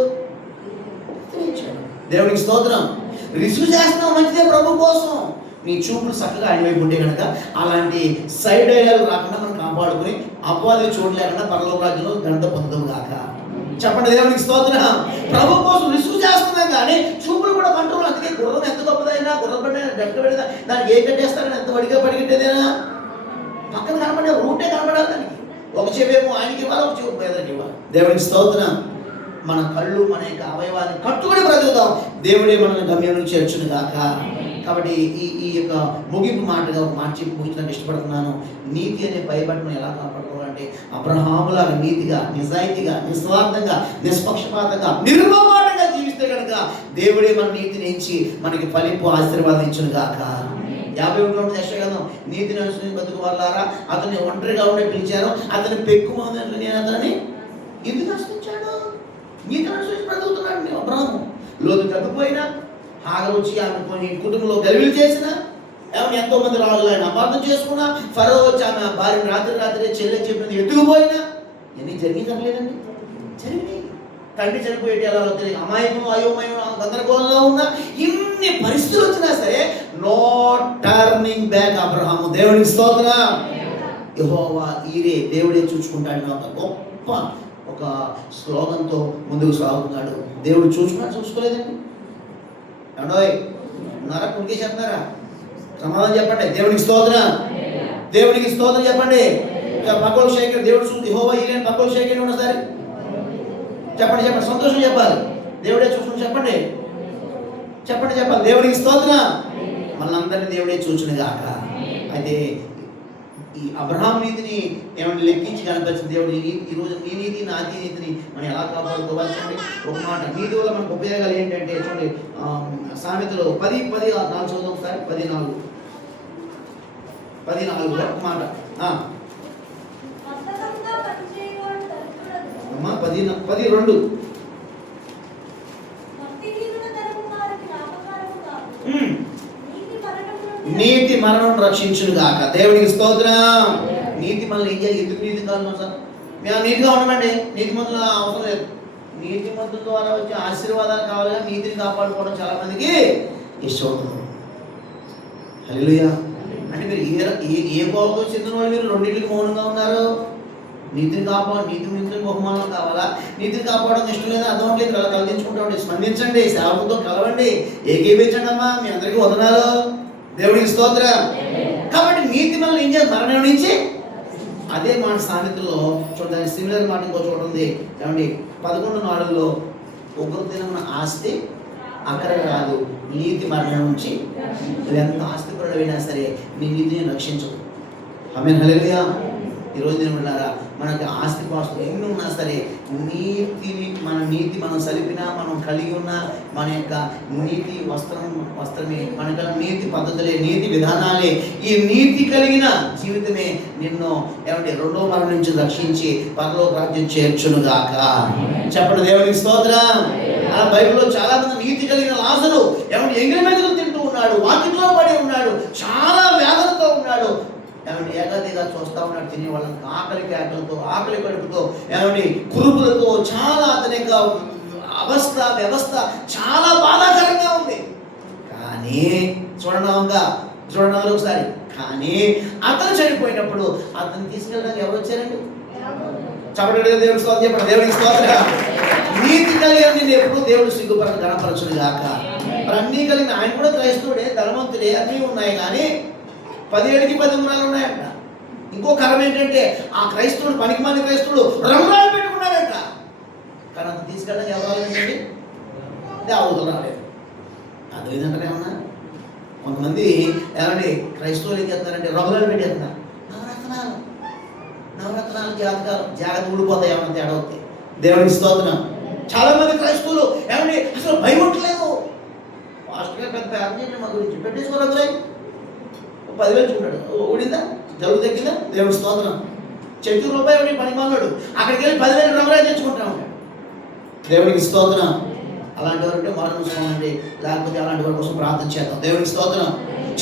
దేవునికి స్తోత్రం. రిసీవ్ చేస్తున్నావు మంచిదే ప్రభు కోసం. నీ చూపులు చక్కగా ఆయన వైపు ఉంటే కనుక అలాంటి సైడ్ డైలాగ్ రాకుండా మనం కాపాడుకుని అపవాది చోటు లేకుండా పరలోక రాజ్యంలో ఘనత పొందుతాం కాక. చెప్పండి, దేవునికి స్తోత్రం. ప్రభు కోసం రిసీవ్ చేస్తున్నాం కానీ చూపులు కూడా కంట్రోల్. అందుకే గుర్రం ఎంత గొప్పదైనా, గుర్రం పడిన డెక్క పెడినా దానికి ఏ కట్టేస్తారని ఎంత వడిగా పడిగట్టేదేనా, పక్కన కనపడే రూటే కనపడాలి దానికి. ఒక చెవేమో ఆయనకి ఇవ్వాలి, ఒక చెవి పేదకి ఇవ్వాలి. దేవునికి స్తోత్రం. మన కళ్ళు మన యొక్క అవయవాన్ని కట్టుబడి బ్రతుకుతాం, దేవుడే మనల్ని గమ్యం చేర్చును గాక. కాబట్టి ఈ యొక్క ముగింపు మాటగా ఒక మాట చెప్పి ముగించడానికి ఇష్టపడుతున్నాను. నీతి అనే పైబట్టను ఎలా కాపాడుకోవాలంటే అబ్రహాములాగా నీతిగా, నిజాయితీగా, నిస్వార్థంగా, నిష్పక్షపాతంగా, నిర్మమాటంగా జీవిస్తే కనుక దేవుడే మన నీతిని ఇచ్చి మనకి ఫలింపు ఆశీర్వాదం ఇచ్చును గాక. 51 యెషయాగ్రంథం, నీతిని అనుసరించి బతుకు వాళ్ళారా, అతన్ని ఒంటరిగా ఉండే పిలిచారు, అతని పెక్కు మొదలు నేను అతన్ని ఎందుకు ఆశ్రయించాడు? నీతిని అనుసరించి బ్రతుకుతున్నాడు అబ్రహాము. లోతు తగ్గిపోయినా, హాగరు వచ్చి ఆమె కొన్ని కుటుంబంలో గలిబిలి చేసిన, ఏమైనా ఎంతో మంది రాజులు ఆయన అపార్థం చేసుకున్నా, ఫరో వచ్చి ఆమె భార్యను రాత్రి చెల్లె చెప్పినది ఎత్తుకుపోయినా, ఇవన్నీ జరిగిందలేదండి, జరిగినాయి. తండ్రి చనిపోయేటి ఎలా తెలియదు, అమాయకం అయోమయం గందరగోళంలో ఉన్న ఇన్ని పరిస్థితులు వచ్చినా సరే నో టర్నింగ్ బ్యాక్ అబ్రహాము. దేవునికి స్తోత్రం. యెహోవా ఈరే, దేవుడే చూసుకుంటాడు. ఒక గొప్ప ఒక స్లోగన్తో ముందుకు సాగుతున్నాడు. దేవుడు చూసుకున్నాడు, చూసుకోలేదండి. ఏమండోయ్ ఉన్నారా? కుడికి చెప్తున్నారా? సమాధానం చెప్పండి. దేవునికి స్తోత్రం. దేవునికి స్తోత్రం చెప్పండి. పక్కల శేఖర్ దేవుడు చూసి యెహోవా ఈరే పక్కల శేఖర్ ఉన్నసారి చెప్పండి, చెప్పండి, సంతోషం చెప్పాలి. దేవుడే చూసుకుని చెప్పండి, చెప్పండి, చెప్పాలి. దేవునికి స్తోత్రం. మనందరినీ దేవుడే చూచును గాక. అయితే ఈ అబ్రహాం నీతిని ఏమైనా లెక్కించి కనిపించిన దేవుడు ఈరోజు నీ నీతి నా నీతిని మనం ఎలా కాపాడుకోవాల్సింది ఒక మాట. నీతి వల్ల మనకు ఉపయోగాలు ఏంటంటే చూడండి, సామెతలో 10:4 చదువుదాం ఒకసారి. 10:4 ఒక మాట. 10:2 నీతి మరణం రక్షించును గాక. దేవునికి స్తోత్రం. నీతి మనల్ని ఏం చేయాలి? ఎందుకు నీతి కాదు సార్? మేము నీతిగా ఉండమండి, నీతి మంతుల అవసరం లేదు. నీతి మంతుల ద్వారా వచ్చే ఆశీర్వాదాలు కావాలి, నీతిని కాపాడుకోవడం చాలా మందికి ఇష్టం ఉంటుంది. హల్లెలూయా. అంటే మీరు ఏ కోపంతో చెందిన వాళ్ళు మీరు రెండింటికి మౌనంగా ఉన్నారు? నీతిని నీతి మిత్రులకు బహుమానం కావాలా? నీతిని కాపాడడం ఇష్టం లేదా? అర్థమట్లేదు, కలిగించుకుంటామండి. స్పందించండి, సేవకులతో కలవండి, ఏకీపించండి అమ్మా. మీ అందరికీ వదనాలు. దేవుడికి స్తోత్రం. కాబట్టి నీతి మనల్ని ఏం చేయాలి? మరణం నుంచి. అదే మాట సామెతలో చూడండి, సిమిలర్ మాట ఇంకో చోట ఉంది. ఏమండి 11:4 ఉగ్రదినమున ఆస్తి అక్కడ రాదు, నీతి మరణం నుంచి. నువ్వు ఎంత ఆస్తిపరుడైనా సరే నీ నీతిని రక్షించవు. ఆమేన్, హల్లెలూయా. ఈరోజు దినములారా మనకి ఆస్తి పాస్తులు ఎన్ని ఉన్నా సరే మన నీతి మనం సలిపినా, మనం కలిగి ఉన్న మన యొక్క నీతి వస్త్రమే మనకు నీతి పద్ధతులే, నీతి విధానాలే, ఈ నీతి కలిగిన జీవితమే నిన్ను ఏమంటే రెండో మరణం నుంచి రక్షించి పరలోక రాజ్యం చేర్చును గాక. చెప్పండి దేవునికి స్తోత్రం. అలా బైబిల్లో చాలా మంది నీతి కలిగిన లాజరు ఏమంటే ఎంగిలి మెతుకులు తింటూ ఉన్నాడు, వాకిట్లో పడి ఉన్నాడు, చాలా వ్యాధులతో ఉన్నాడు, ఏమంటే ఏకాదిగా చూస్తూ ఉన్నాడు. తినే వాళ్ళని ఆకలి కేకలతో, ఆకలి కడుపుతో, ఏమంటే కురుపులతో, చాలా అతని యొక్క వ్యవస్థ చాలా బాధాకరంగా ఉంది. కానీ చూడండి ఒకసారి, కానీ అతను చనిపోయినప్పుడు అతను తీసుకెళ్ళడానికి ఎవరు వచ్చారండి? చెప్పండి దేవుడికి స్తోత్రం. చెప్పండి దేవుడికి స్తోత్రం. నీతి కలిగిన నేను ఎప్పుడు దేవుడు సిగ్గుపరచ గణపరచును గాక. మరి అన్నీ కలిగిన ఆయన కూడా క్రైస్తవుడే, ధనవంతుడే, అన్నీ ఉన్నాయి. కానీ 10 ఏళ్ళకి 10 ఉంగరాలు ఉన్నాయంట. ఇంకో కారణం ఏంటంటే ఆ క్రైస్తవుడు, పనికి మంది క్రైస్తవుడు రంగురాలు పెట్టుకున్నాడంట. కానీ అంత తీసుకెళ్ళడానికి ఎవరు రాలేదండి? అవతల రాలేదు. అదేంటంటే ఏమన్నా కొంతమంది ఏమండి క్రైస్తవులు ఏం చేస్తున్నారంటే రంగురాలు పెట్టేస్తున్నారు. నవరత్నాలు జాగ్రత్త ఊడిపోతాయి, ఏమన్నా తేడా అవుతాయి. దేవుడికి స్తోత్రం. చాలా మంది క్రైస్తవులు ఏమండి అసలు భయపడలేదు. పాస్టర్ గారు పెద్ద పేద మా గురించి పెట్టేసుకోవాలి, 10,000 చూడాడు, ఊడిందా, జలుబు తగ్గిందా, దేవుడి స్తోత్రం. చెట్టు రూపాయి పని మాన్నాడు, అక్కడికి వెళ్ళి 10,000 రంగురాలు తెచ్చుకుంటా ఉంటాడు. దేవుడికి స్తోత్రం. అలాంటి వారు ఉంటే మారు మూసుకోమండి, లేకపోతే అలాంటి వారి కోసం ప్రార్థన చేద్దాం. దేవుడికి స్తోత్రం.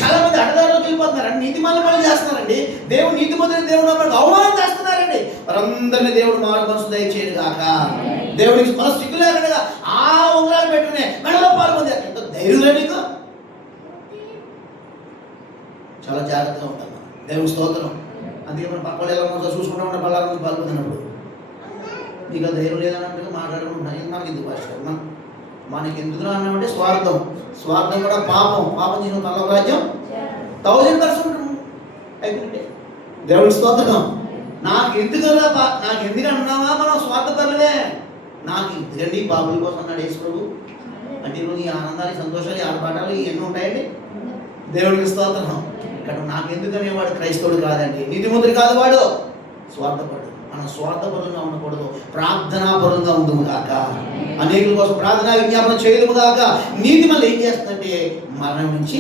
చాలా మంది అడ్డదారిలోకి వెళ్ళిపోతున్నారండి, నీతిమాల పనులు చేస్తున్నారండి, దేవుడు నీతిమంతుని దేవుడు మనకు అవమానం చేస్తున్నారండి. వారందరినీ దేవుడు మారు మనసు దయచేయడు గాక. దేవుడికి మన సిగ్గు లేకుండా ఆ ఉంగరాలు పెట్టుకునే మెడలో పాల్పొంది ఎంత ధైర్యం నీకు? చాలా జాగ్రత్తగా ఉంటాం. దేవుడి స్తోత్రం. అందుకే మనం పక్కన ఎలా చూసుకుంటా ఉంటే పల్లాల పాల్పొందినప్పుడు మీకు ఆ ధైర్యం లేదన్నట్టుగా మాట్లాడుకుంటున్నాను. మనకి ఎందుకు భాష మనకి ఎందుకు అన్నామంటే స్వార్థం కూడా పాపం చేసిన పరలోక రాజ్యం 1000% అయిపోయింటే. దేవుడి స్తోత్రం. నాకు ఎందుకు అన్నావా? మనం స్వార్థపరులే. నాకు ఎందుకండి బాబుల కోసం అన్నాడు యేసు ప్రభు. అంటే ఈరోజు ఈ ఆనందాలు, సంతోషాలు, ఆడపాటాలు ఇవన్నీ ఉంటాయండి. దేవుడికి స్తోత్రం. ఇక్కడ నాకు ఎందుకు అనేవాడు క్రైస్తవుడు కాదండి, నీతిమంతుడు కాదు వాడు, స్వార్థపరుడు. మనం స్వార్థపరంగా ఉండకూడదు, ప్రార్థనాపరంగా ఉండుము గాక. అనేకుల కోసం ప్రార్థనా విజ్ఞాపన చేయడము గాక. నీతి మళ్ళీ ఏం చేస్తుందంటే మరణం నుంచి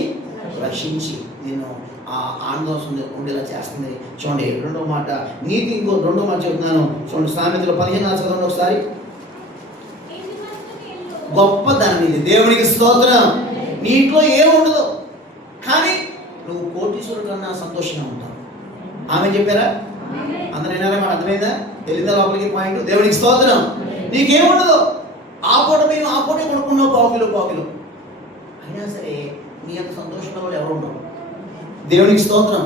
రక్షించి నేను ఆ ఆనందం ఉండేలా చేస్తుంది. చూడండి రెండో మాట, నీతి రెండో మాట చెప్తున్నాను చూడండి. సామెతలు 15 చదవండి ఒకసారి. గొప్పదనం ఇది. దేవునికి స్తోత్రం. నీ ఇంట్లో ఏముండదు, కానీ నువ్వు కోటీశ్వరుడు కన్నా సంతోషంగా ఉంటావు. ఆమె చెప్పారా? అందరూ వినారా? మాట అర్థమైందా? తెలియదా లోపలికి పాయింట్? దేవునికి స్తోత్రం. నీకేముండదు, ఆ పూట కొనుక్కున్నావు పావు కిలో అయినా సరే నీ అంత సంతోషంగా వాళ్ళు ఎవరు ఉండవు. దేవునికి స్తోత్రం.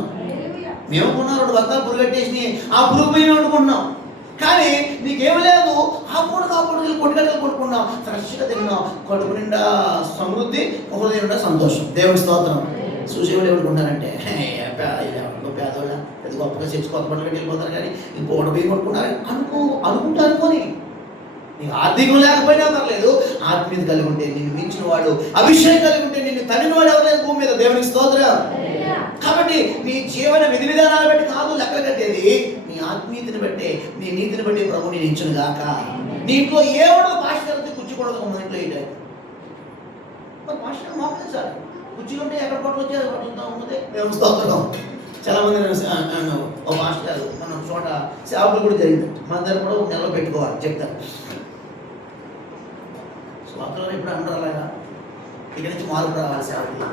మేము కొన్నాం 2 బత్తాలు పురుగు కట్టేసి ఆ పురుగు పోయి వండుకుంటున్నాం, కానీ నీకేం లేదు. ఆ పూట కొట్టుకట్టలు కొట్టుకున్నావు, ఫ్రెష్గా తిన్నావు, కడుపు నిండా సమృద్ధి, హృదయం నిండా సంతోషం. దేవుని స్తోత్రం. చూసేవాళ్ళు ఎవరుకుంటారంటే పేదవాళ్ళ అది గొప్పగా చర్చి కొత్త బట్టలు వెళ్ళిపోతారు, కానీ ఇంకోటి పోయి కొట్టుకున్నారని అనుకుంటారు. కొని నీకు ఆర్థికం లేకపోయినా పర్లేదు, ఆత్మీయత కలిగి ఉంటే, నిన్ను మించిన వాడు, అభిషేకం కలిగి ఉంటే, నిన్ను తల్లిన వాడు ఎవరైనా భూమి మీద. దేవునికి స్తోత్రం. కాబట్టి నీ జీవన విధి విధానాలు బట్టి కాదు లెక్కలు కట్టేది, నీ ఆత్మీయతని బట్టి, నీ నీతిని బట్టి ప్రభు నేను ఇచ్చును గాక. నీ ఇంట్లో ఏ ఉండదు, పాస్టర్ కూర్చోకూడదు. మన ఇంట్లో ఈ టైం మరి పాస్టర్ మోకలేదు సార్, కూర్చుంటే ఎక్కడ పట్టు వచ్చేది పట్టుకుంటా ఉంటుంది. దేవునికి స్తోత్రం. చాలా మంది ఓ మాస్టర్ గారు మనం చోట సేవకులు కూడా జరిగింది, మన దగ్గర కూడా 1 నెలలో పెట్టుకోవాలి చెప్తారు. స్వాతంత్రం ఇప్పుడు అంటారు అలాగా, ఇక్కడ నుంచి మార్పు రావాలి. సేవకులు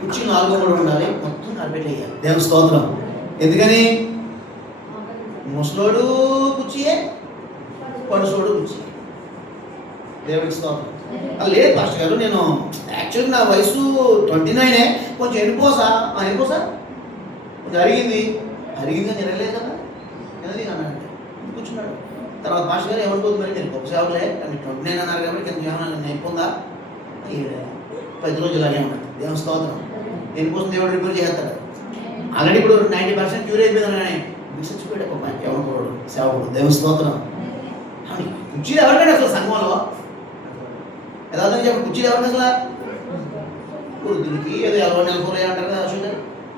కుర్చీ 4 కూడా ఉండాలి, మొత్తం కార్పెట్ వేయాలి. దేవుని స్తోత్రం. ఎందుకని? ముసలోడు కుర్చీయే, పడుసోడు కుర్చీ. దేవునికి స్తోత్రం. లేదు పాస్టర్ గారు, నేను యాక్చువల్గా నా వయసు 29, కొంచెం ఎనిపోసా కొంచెం అరిగింది అని వినలేదు కదా, వినది అన్నాడంటే కూర్చున్నాడు. తర్వాత పాస్టర్ గారు ఏమనుకోదు, మరి నేను గొప్ప సేవలే కానీ 29 అన్నారు కాబట్టి కొంచెం ఏమన్నా అయిపోందా? 10 రోజులు అలాగే ఉన్నాడు. దేవుని స్తోత్రం. దేనికోసం దేవుడు రిపేర్ చేస్తాడు. ఆల్రెడీ ఇప్పుడు 90% క్యూర్ అయిపోయిందని విసర్చిపోయాడు ఒక ఎవరు సేవకుడు. దేవుని స్తోత్రం. కుర్చీలు ఎవరికండి అసలు సంఘంలో? యథార్థంగా చెప్పండి, కుర్చీలు ఎవరికి అసలు? వృద్ధులకి ఏదో 11 నెలలు అంటారు కదా, అసలు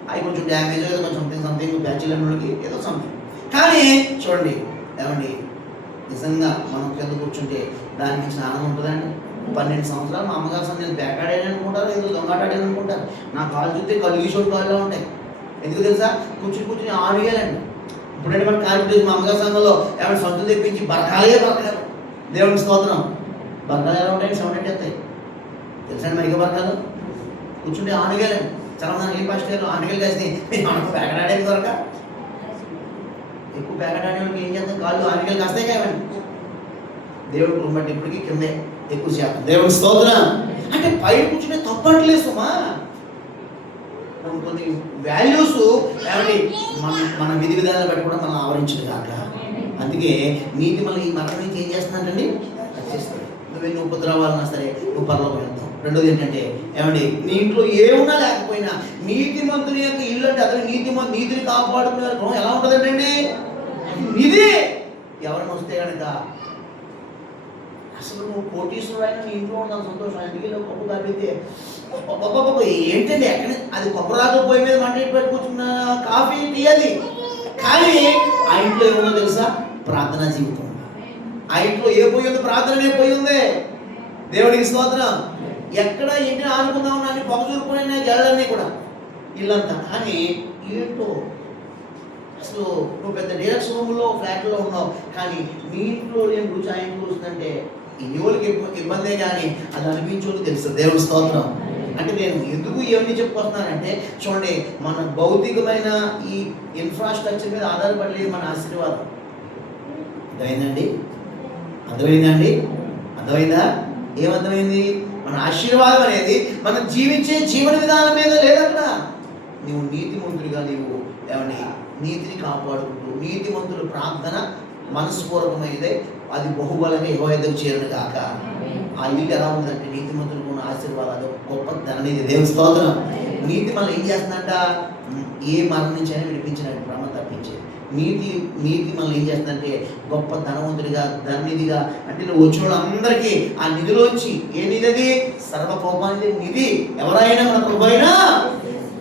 అవి కొంచెం డ్యామేజ్, ఏదో కొంచెం సంథింగ్ బ్యాచులర్కి ఏదో సంథింగ్. కానీ చూడండి ఏమండి, నిజంగా మనం కింద కూర్చుంటే దాని నుంచి ఆనందం ఉంటుందండి. 12 సంవత్సరాలు మా అమ్మగారు నేను బ్యాకాడాను అనుకుంటారు, ఏదో దొంగటాడాను అనుకుంటారు. నా కాళ్ళు చూస్తే కలిగేసోడు కాళ్ళలో ఉంటాయి. ఎందుకు తెలుసా? కూర్చుని ఆడియాలండి. ఇప్పుడంటే మన కార్యక్రమం మా అమ్మగారి సంఘంలో ఏమైనా సొంతం తెప్పించి బరకాలే బరకాలు. దేవుని స్తోత్రం. బరకాలు ఎలా ఉంటాయి? సౌండ్ అంటే వస్తాయి తెలుసండి. మైక బరకాలు కూర్చుంటే ఆడియాలండి. చాలా మంది ఏం ఫస్ట్ ఇయర్ ఆడిగలు కాసి మనకు బ్యాకడాడేది దొరక. ఎక్కువ బ్యాకడాడే వాళ్ళకి ఏం చేస్తాం? కాళ్ళు ఆడిగలు కాస్తాయి కావండి. దేవుడు కుటుంబట్టి ఇప్పటికీ కిందే ఎక్కువ శాతం. దేవుని స్తోత్రం. అంటే పైన కూర్చునే తప్పట్లేదు సుమా. కొన్ని వాల్యూస్ ఏమండి మన విధి విధానాలు బట్టి కూడా మనం ఆవరించదు కాక. అందుకే నీతి మళ్ళీ ఈ మరణం నుంచి ఏం చేస్తున్నాడండి? వచ్చేస్తుంది. నువ్వు ఉపద్రవాలన్నా సరే నువ్వు పరలోకం వెళ్తావు. రెండోది ఏంటంటే ఏమండి, నీ ఇంట్లో ఏమున్నా లేకపోయినా నీతిమంతుని యొక్క ఇల్లు అంటే అతను నీతిని కాపాడుకునే గృహం ఎలా ఉంటుందండి? ఇది ఎవరైనా వస్తే కనుక అసలు నువ్వు కోటీశ్వరుడు అయినా నీ ఇంట్లో ఉన్న సంతోషం. అందుకే కొప్పు కలిపితే ఏంటండి ఎక్కడ అది కొబ్బరాకు పొయ్యి మీద మంట పెట్టి కూర్చున్న కాఫీ టీ అది. కానీ ఆ ఇంట్లో ఏముందో తెలుసా? ప్రార్థనా జీవితం. ఆ ఇంట్లో ఏ పొయ్యి ఉంది? ప్రార్థన పొయ్యి ఉంది. దేవుడికి స్తోత్రం. ఎక్కడ ఇంటిని ఆనుకుందాం అన్ని పొగజూరుకునే జల్లన్నీ కూడా ఇల్లంతా. కానీ ఏంటో అసలు నువ్వు పెద్ద డీలక్స్ రూమ్లో ఫ్లాట్లో ఉన్నావు, కానీ నీ ఇంట్లో ఏం రుచి ఆ ఇంట్లో వస్తుందంటే ఇన్ని వాళ్ళకి ఇబ్బందే కానీ అది అనిపించోళ్ళు తెలుస్తుంది. దేవుడి స్తోత్రం. అంటే నేను ఎందుకు ఇవన్నీ చెప్పుకొస్తున్నానంటే చూడండి, మన భౌతికమైన ఈ ఇన్ఫ్రాస్ట్రక్చర్ మీద ఆధారపడలేదు మన ఆశీర్వాదం. అర్థమైందండి? అర్థమైందా? ఏమర్థమైంది? మన ఆశీర్వాదం అనేది మనం జీవించే జీవన విధానం మీద లేదక్కడ. నువ్వు నీతిమంతుడిగా నీవు ఏమని నీతిని కాపాడుకుంటూ నీతిమంతుల ప్రార్థన మనస్పూర్వకమైనదే అది బహుబలంగా యెహోవా యొద్దకు చేరును కాక. ఆ ఇల్లు ఎలా ఉందంటే నీతిమంతులకు ఉన్న ఆశీర్వాదాలు గొప్ప ధననిధి. దేవుని స్తోత్రం. నీతి మనం ఏం చేస్తుందంట? ఏ మరణం నుంచి అయినా విడిపించినట్టు భ్రమ తప్పించేది. నీతి మనం ఏం చేస్తుందంటే గొప్ప ధనవంతుడిగా ధననిధిగా, అంటే నువ్వు వచ్చిన వాళ్ళందరికీ ఆ నిధిలోంచి ఏ నిధి? అది సర్వకోపానికి నిధి. ఎవరైనా మన ప్రభు అయినా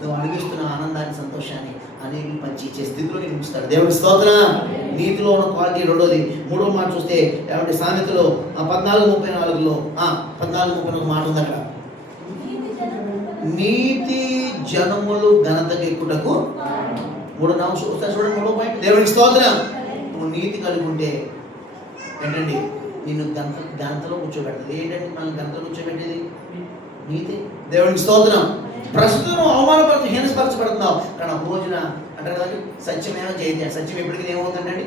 నువ్వు అడిగిస్తున్న ఆనందాన్ని సంతోషాన్ని అనేక పంచి ఇచ్చే స్థితిలో నేను ఉంచుతాడు. దేవుడి స్తోత్రం. నీతిలో ఉన్న క్వాలిటీ. రెండోది, మూడో మాట చూస్తే ఏమంటే సామెతలో 14:34 14:31 మాట ఉంది అక్కడ. నీతి జనములు ఘనతకు ఎక్కుటకు. మూడో నామం చూడండి, మూడో పాయింట్. దేవుడి స్తోత్రం. నువ్వు నీతి కలిగి ఉంటే ఏంటండి నిన్ను ఘనతలో కూర్చోబెట్టదు. ఏంటంటే మనం ఘనతలో కూర్చోబెట్టేది నీతి. దేవుడికి స్తోత్రం. ప్రస్తుతం అవమానపడుతూ హీనపరచబడుతున్నావు, కానీ ఒక రోజున అంటారు కదా సత్యమేమో జయతే. సత్యం ఎప్పటికీ ఏమవుతుందండి?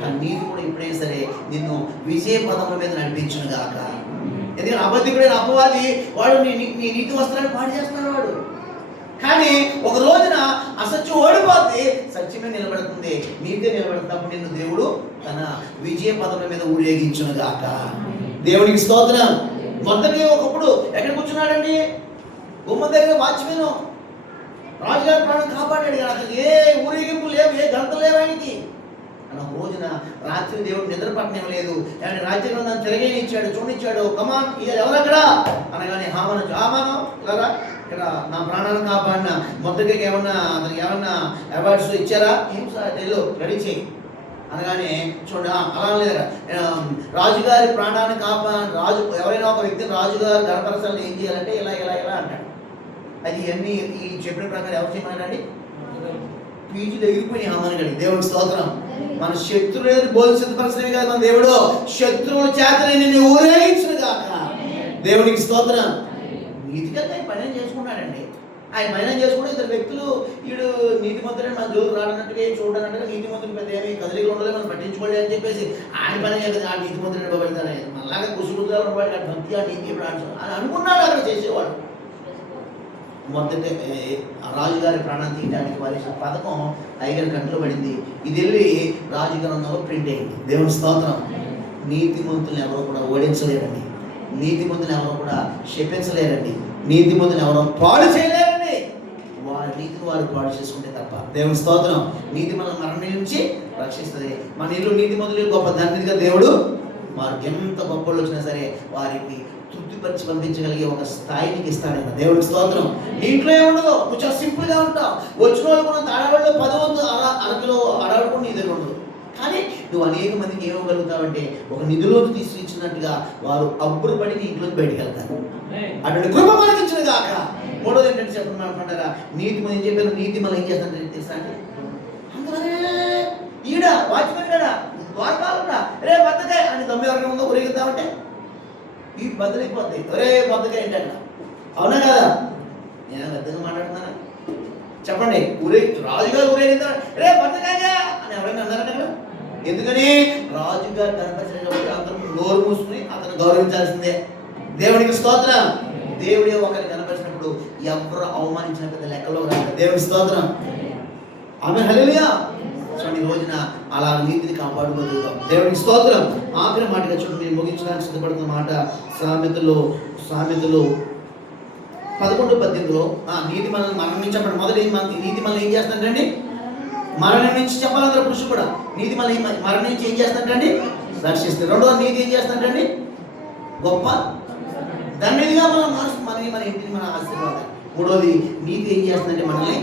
కానీ నీతి కూడా ఎప్పుడైనా సరే నిన్ను విజయ పదముల మీద నడిపించును గాక. ఎందుకంటే అబద్ధికుడైన అపవాది వాడు నీ నీతి వస్త్రాన్ని పాడు చేస్తున్నాడు వాడు. కానీ ఒక రోజున అసత్యం ఓడిపోతే సత్యమే నిలబడుతుంది, నీతే నిలబడుతున్నప్పుడు నిన్ను దేవుడు తన విజయ పదముల మీద ఊరేగించును గాక. దేవునికి స్తోత్రం. మొదటి ఒకప్పుడు ఎక్కడ కూర్చున్నాడండి? గుమ్మం దగ్గర వాచ్మెన్ రాజుగారి ప్రాణం కాపాడాడు. అసలు ఏ ఊరేగింపు లేవు, ఏ గంటలు లేవు ఆయనకి. అని ఒక రోజున రాత్రి దేవుడు నిద్ర పట్టనివ్వలేదు. ఆయన రాజ్యంలో నన్ను తిరగనిచ్చాడు, చూడనిచ్చాడు. కమాన్ ఎవరక్కడ అనగానే హామను ఇలా ఇక్కడ నా ప్రాణాలను కాపాడిన మొదటికి అతనికి ఏమన్నా అవార్డ్స్ ఇచ్చారా? ఏం సార్ తెలు రెడీ చేయి అనగానే చూడండి అలా లేదా రాజుగారి ప్రాణాన్ని రాజు ఎవరైనా ఒక వ్యక్తిని రాజుగారు గణపరచాలని ఏం చేయాలంటే ఇలా ఇలా ఇలా అంటాడు. అది ఇవన్నీ ఈ చెప్పిన ప్రకారం ఎవరు చేయమన్నాడండి? పీజులు ఎగిరిపోయి హామనగడి. దేవుడి స్తోత్రం. మన శత్రువులు బోధి సిద్ధపరచడమే కాదు, మన దేవుడు శత్రువుల చేతనే నిన్ను ఊరేగించును గాక. దేవునికి స్తోత్రం. నీతిగా ఆయన పని చేసుకున్నాడండి. ఆయన పని చేసుకుంటే ఇద్దరు వ్యక్తులు వీడు నీతిమంతుడే మన జోలు రాడన్నట్టుగా ఏం చూడనట్టుగా నీతిమంతుడు పెద్ద ఏమి కదలికలు ఉండదు మనం పట్టించుకోలేదు అని చెప్పేసి ఆయన పని చేయాలి. ఆ నీతిమంతుడు ఇవ్వబడతాడు. మళ్ళాగా కుసుగుద్దుగా ఉన్నవాడు ఆ భక్తి ఆ నీతి అని అనుకున్నాడు అక్కడ చేసేవాడు. మొదటి రాజుగారి ప్రాణాన్ని తీయడానికి వారి పథకం అయ్యగారి కంట్లో పడింది. ఇది వెళ్ళి రాజుగారంలో ప్రింట్ అయింది. దేవుని స్తోత్రం. నీతిమంతులను ఎవరో కూడా ఓడించలేరండి. నీతిమంతులను ఎవరో కూడా శపించలేరండి. నీతిమంతులను ఎవరో పాడు చేయలేరండి. వారి నీతిని వారు పాడు చేసుకుంటే తప్ప. దేవుని స్తోత్రం. నీతి మన మరణం నుంచి రక్షిస్తుంది. మన ఇల్లు నీతిమంతులు గొప్ప ధన్యతగా దేవుడు వారికి ఎంత గొప్పలు వచ్చినా సరే వారికి తృప్తిపరిచి పంపించగలిగే ఒక స్థాయికి ఇస్తాడు. దేవుడి స్తోత్రం. ఇంట్లో ఏముండదు, కొంచెం సింపుల్గా ఉంటావు. వచ్చిన వాళ్ళు కూడా అడవాళ్ళు 10 వంతు అరకిలో అడవాడుకుని నీ దగ్గర ఉండదు. కానీ నువ్వు అనేక మందికి ఏమగలుగుతావంటే ఒక నిధిలోకి తీసుకొచ్చినట్టుగా వారు అబ్బురపడి నీ ఇంట్లోకి బయటికి వెళ్తారు. అటువంటి కృప మనకి ఇచ్చిన కాక. మూడోది ఏంటంటే చెప్పండి అనుకుంటారా, నీతి మనం ఏం చెప్పారు, నీతి మనం ఏం చేస్తానంటే తెలుసా అండి, అందులోనే ఈడ వాచ్మెన్ కదా ద్వారకాలుడా రే బద్దకాయ అని 90 ఉందో ఊరేగిద్దామంటే ఈ బద్దలైపోతాయి. ఒరే బద్దకాయ ఏంటంట, అవునా కదా? నేను పెద్దగా మాట్లాడుతున్నానా చెప్పండి. రాజుగారు ఊరేగిద్దాం రే బద్దకాయ అని ఎవరైనా అన్నారంట కదా. ఎందుకని రాజుగారు కనపరిచిన కాబట్టి అతను నోరు మూసుకుని అతను గౌరవించాల్సిందే. దేవునికి స్తోత్రం. దేవుడే ఒకరిని కనపరిచినప్పుడు ఎవరు అవమానించిన పెద్ద లెక్కలో రాదు. దేవునికి స్తోత్రం. ఆమె హల్లెలూయా. చూడండి, ఈ రోజున అలా నీతిని కాపాడుకోగలుగుతాం. దేవునికి స్తోత్రం. ఆఖరి మాటగా చూడండి, నేను ముగించడానికి సిద్ధపడుతున్న మాట సామెతలు 11:18 నీతి మనల్ని మరణించబడి మొదటి నీతి మనల్ని ఏం చేస్తుందండి, మరణం నుంచి చెప్పాలి అందరూ పురుషులు కూడా. నీతి మనల్ని మరణం నుంచి ఏం చేస్తుందండి, రక్షిస్తుంది. రెండోది నీతి ఏం చేస్తుందండి, గొప్ప ధన్యుడిగా మనం మనల్ని మన ఇంటిని మన ఆశీర్వాదం. మూడోది నీతి ఏం చేస్తుందంటే మనల్ని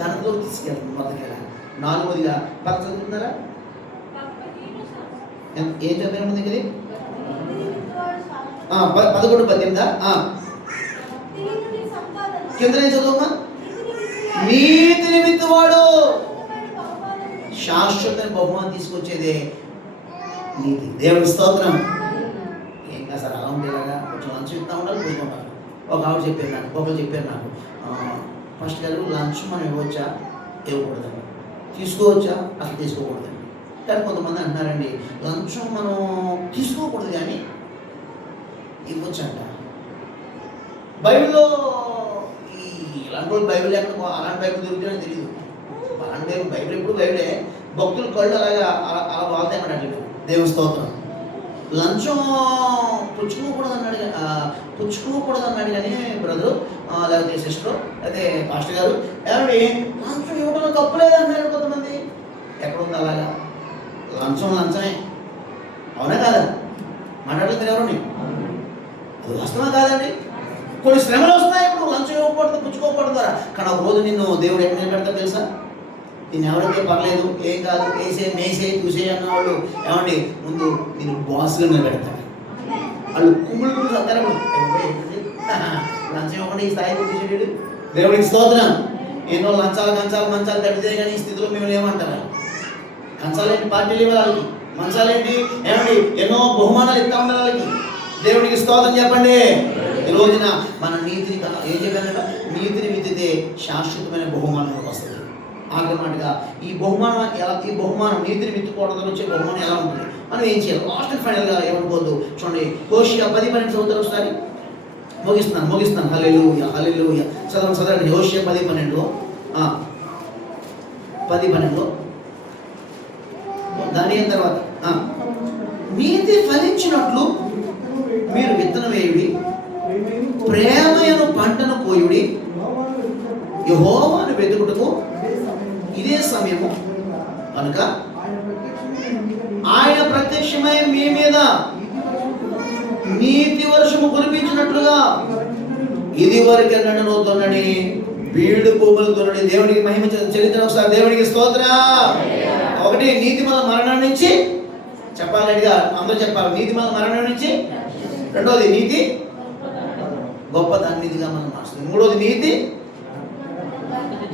ఘనతలోకి తీసుకెళ్తుంది మొదటిగా. నాలుగోదిగా పక్క చదువుతున్నారా, ఏం చదివిన ముందు ఇది 11:18 కింద ఏం చదువుమా, నీతి నిమిత్తవాడు శాశ్వతమైన బహుమానం తీసుకొచ్చేదే నీతి. దేవుని స్తోత్రం. ఏం కాదు సార్ అలా ఉండేలాగా కొంచెం లంచ్ ఇస్తూ ఉండాలి, కూర్చుంటారు. ఒక ఆవిడ చెప్పారు నాకు, ఒకరు చెప్పారు నాకు, ఫస్ట్ గారు లంచ్ మనం ఇవ్వచ్చా, ఇవ్వకూడదండి, తీసుకోవచ్చా, అసలు తీసుకోకూడదండి. కానీ కొంతమంది అంటున్నారండి లంచ్ మనం తీసుకోకూడదు కానీ ఇవ్వచ్చంట. బైబిల్లో ఇలాంటి వాళ్ళు బైబిల్ లేకుండా అలాంటి బైబిల్ దొరుకుతుందని తెలియదు. అలాంటి బైబిల్ ఎప్పుడు బైబిలే, భక్తులు కళ్ళు అలా వాళ్తాయి అన్నట్టు. దేవుని స్తోత్రం. లంచం పుచ్చుకోకూడదు అన్నాడు కానీ బ్రదరు లేకపోతే సిస్టర్ అయితే పాస్టర్ గారు ఏమండి లంచం ఇవ్వడం తప్పులేదు అన్నారు కొంతమంది. ఎక్కడుంది అలాగా? లంచమే, అవునా కాదా? మాట్లాడలేదు మీరు ఎవరండి? అది వాస్తవా కాదండి? కొన్ని శ్రమలు వస్తాయి ఇప్పుడు లంచం ఇవ్వకూడదు, పుచ్చుకోకూడదు ద్వారా. కానీ ఒక రోజు నిన్ను దేవుడు ఎక్కడ నిలబెడతా తెలుసా? నేను ఎవరికే పర్లేదు, ఏం కాదు, మేసే చూసే అన్నవాళ్ళు ఏమండి ముందు నేను బాస్గా నిలబెడతాను. వాళ్ళు కుమ్ములు సత్తారు, లంచం ఇవ్వకుండా ఈ స్థాయికి వచ్చేసాడు. దేవుడికి స్తోత్రం. ఎన్నో మంచాలు తడితే కానీ ఈ స్థితిలో మేము ఏమంటారు? కంచాలేంటి, పార్టీలు ఇవ్వాలి వాళ్ళకి, మంచాలేంటి ఏమండి, ఎన్నో బహుమానాలు ఇస్తా ఉండాలి వాళ్ళకి. దేవుడికి స్తోత్రం చెప్పండి. ఈ రోజున మన నీతిని ఏం చెప్పారంట, నీతిని విత్తితే శాశ్వతమైన బహుమానం వస్తుంది. ఆఖరిమాటగా ఈ బహుమానం నీతిని విత్తుకోవడం వచ్చే బహుమానం ఎలా ఉంటుంది, మనం ఏం చేయాలి? లాస్ట్ అండ్ ఫైనల్గా ఏమనుకోవద్దు. చూడండి, హోషియా 10:12 చదువుతారు ఒకసారి. ముగిస్తాను. హల్లెలూయా. చదవండి. హోషియా 10:12 దాని తర్వాత నీతి ఫలించినట్లు మీరు విత్తనం వేయుడి, ప్రేమయను పంటను కోయుడి, యెహోవాను వెతుకుటకు ఇదే సమయము కనుక ఆయన ప్రత్యక్షమై మీ మీద నీతి వర్షము కురిపించినట్లుగా ఇది వరకు ఎన్నడూ దున్నని బీడు భూములు దున్నని. దేవునికి మహిమ చెల్లించడం. ఒకసారి దేవునికి స్తోత్రం. ఒకటి, నీతి మన మరణం నుంచి చెప్పాలిగా అందరూ చెప్పాలి, నీతి మన మరణం నుంచి. రెండోది నీతి గొప్ప ధన్యతగా మనం మారుస్తుంది. మూడోది నీతి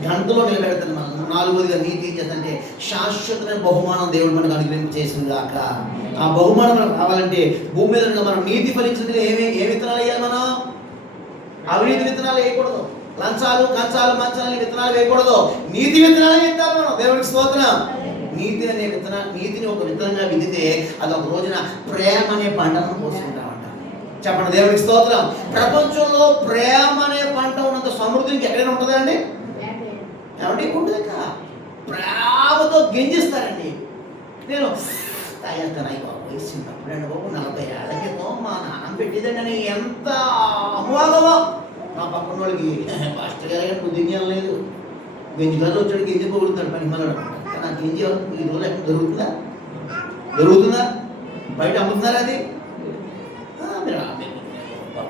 గంటలో నిలబెడతాను మనం. నాలుగోదిగా నీతి ఏం చేస్తుందంటే శాశ్వతమైన బహుమానం దేవుడు మనకు అనుగ్రహం చేసింది కాక. ఆ బహుమానం మనకు కావాలంటే భూమి మీద మనం నీతి ఫలించడానికి ఏ విత్తనాలు వేయాలి? మనం అవినీతి విత్తనాలు వేయకూడదు, లంచాలు కంచాలు మంచాలు విత్తనాలు వేయకూడదు, నీతి విత్తనాలు వేయాలి మనం. దేవుడికి స్తోత్రం. నీతి అనే నీతిని ఒక విత్తనంగా విదితే అది ఒక రోజున ప్రేమ అనే పంటను పోసుకుంటామంట. చెప్పండి, దేవుడికి స్తోత్రం. ప్రపంచంలో ప్రేమ అనే పంట ఉన్నంత సమృద్ధికి ఎక్కడైనా ఉంటుందా అండి? ఏమంటే ఉంటుంది. ప్రేమతో గింజిస్తారండి. నేను తాగేస్తాను, అయ్యి బాబు చిన్నప్పుడండి బాబు 40 ఏళ్ల క్రితం మా నాన్న పెట్టేదండి అని ఎంత అమోఘమో. నా పక్కన వాళ్ళకి పాస్టర్ గారు బుద్ధిజ్ఞం లేదు, గంజి గారు వచ్చాడు గింజి పొగుడుతాడు పని మళ్ళీ. నాకు గింజి ఈ రోజు ఎక్కడ దొరుకుతుందా? బయట అమ్ముతున్నారా? అది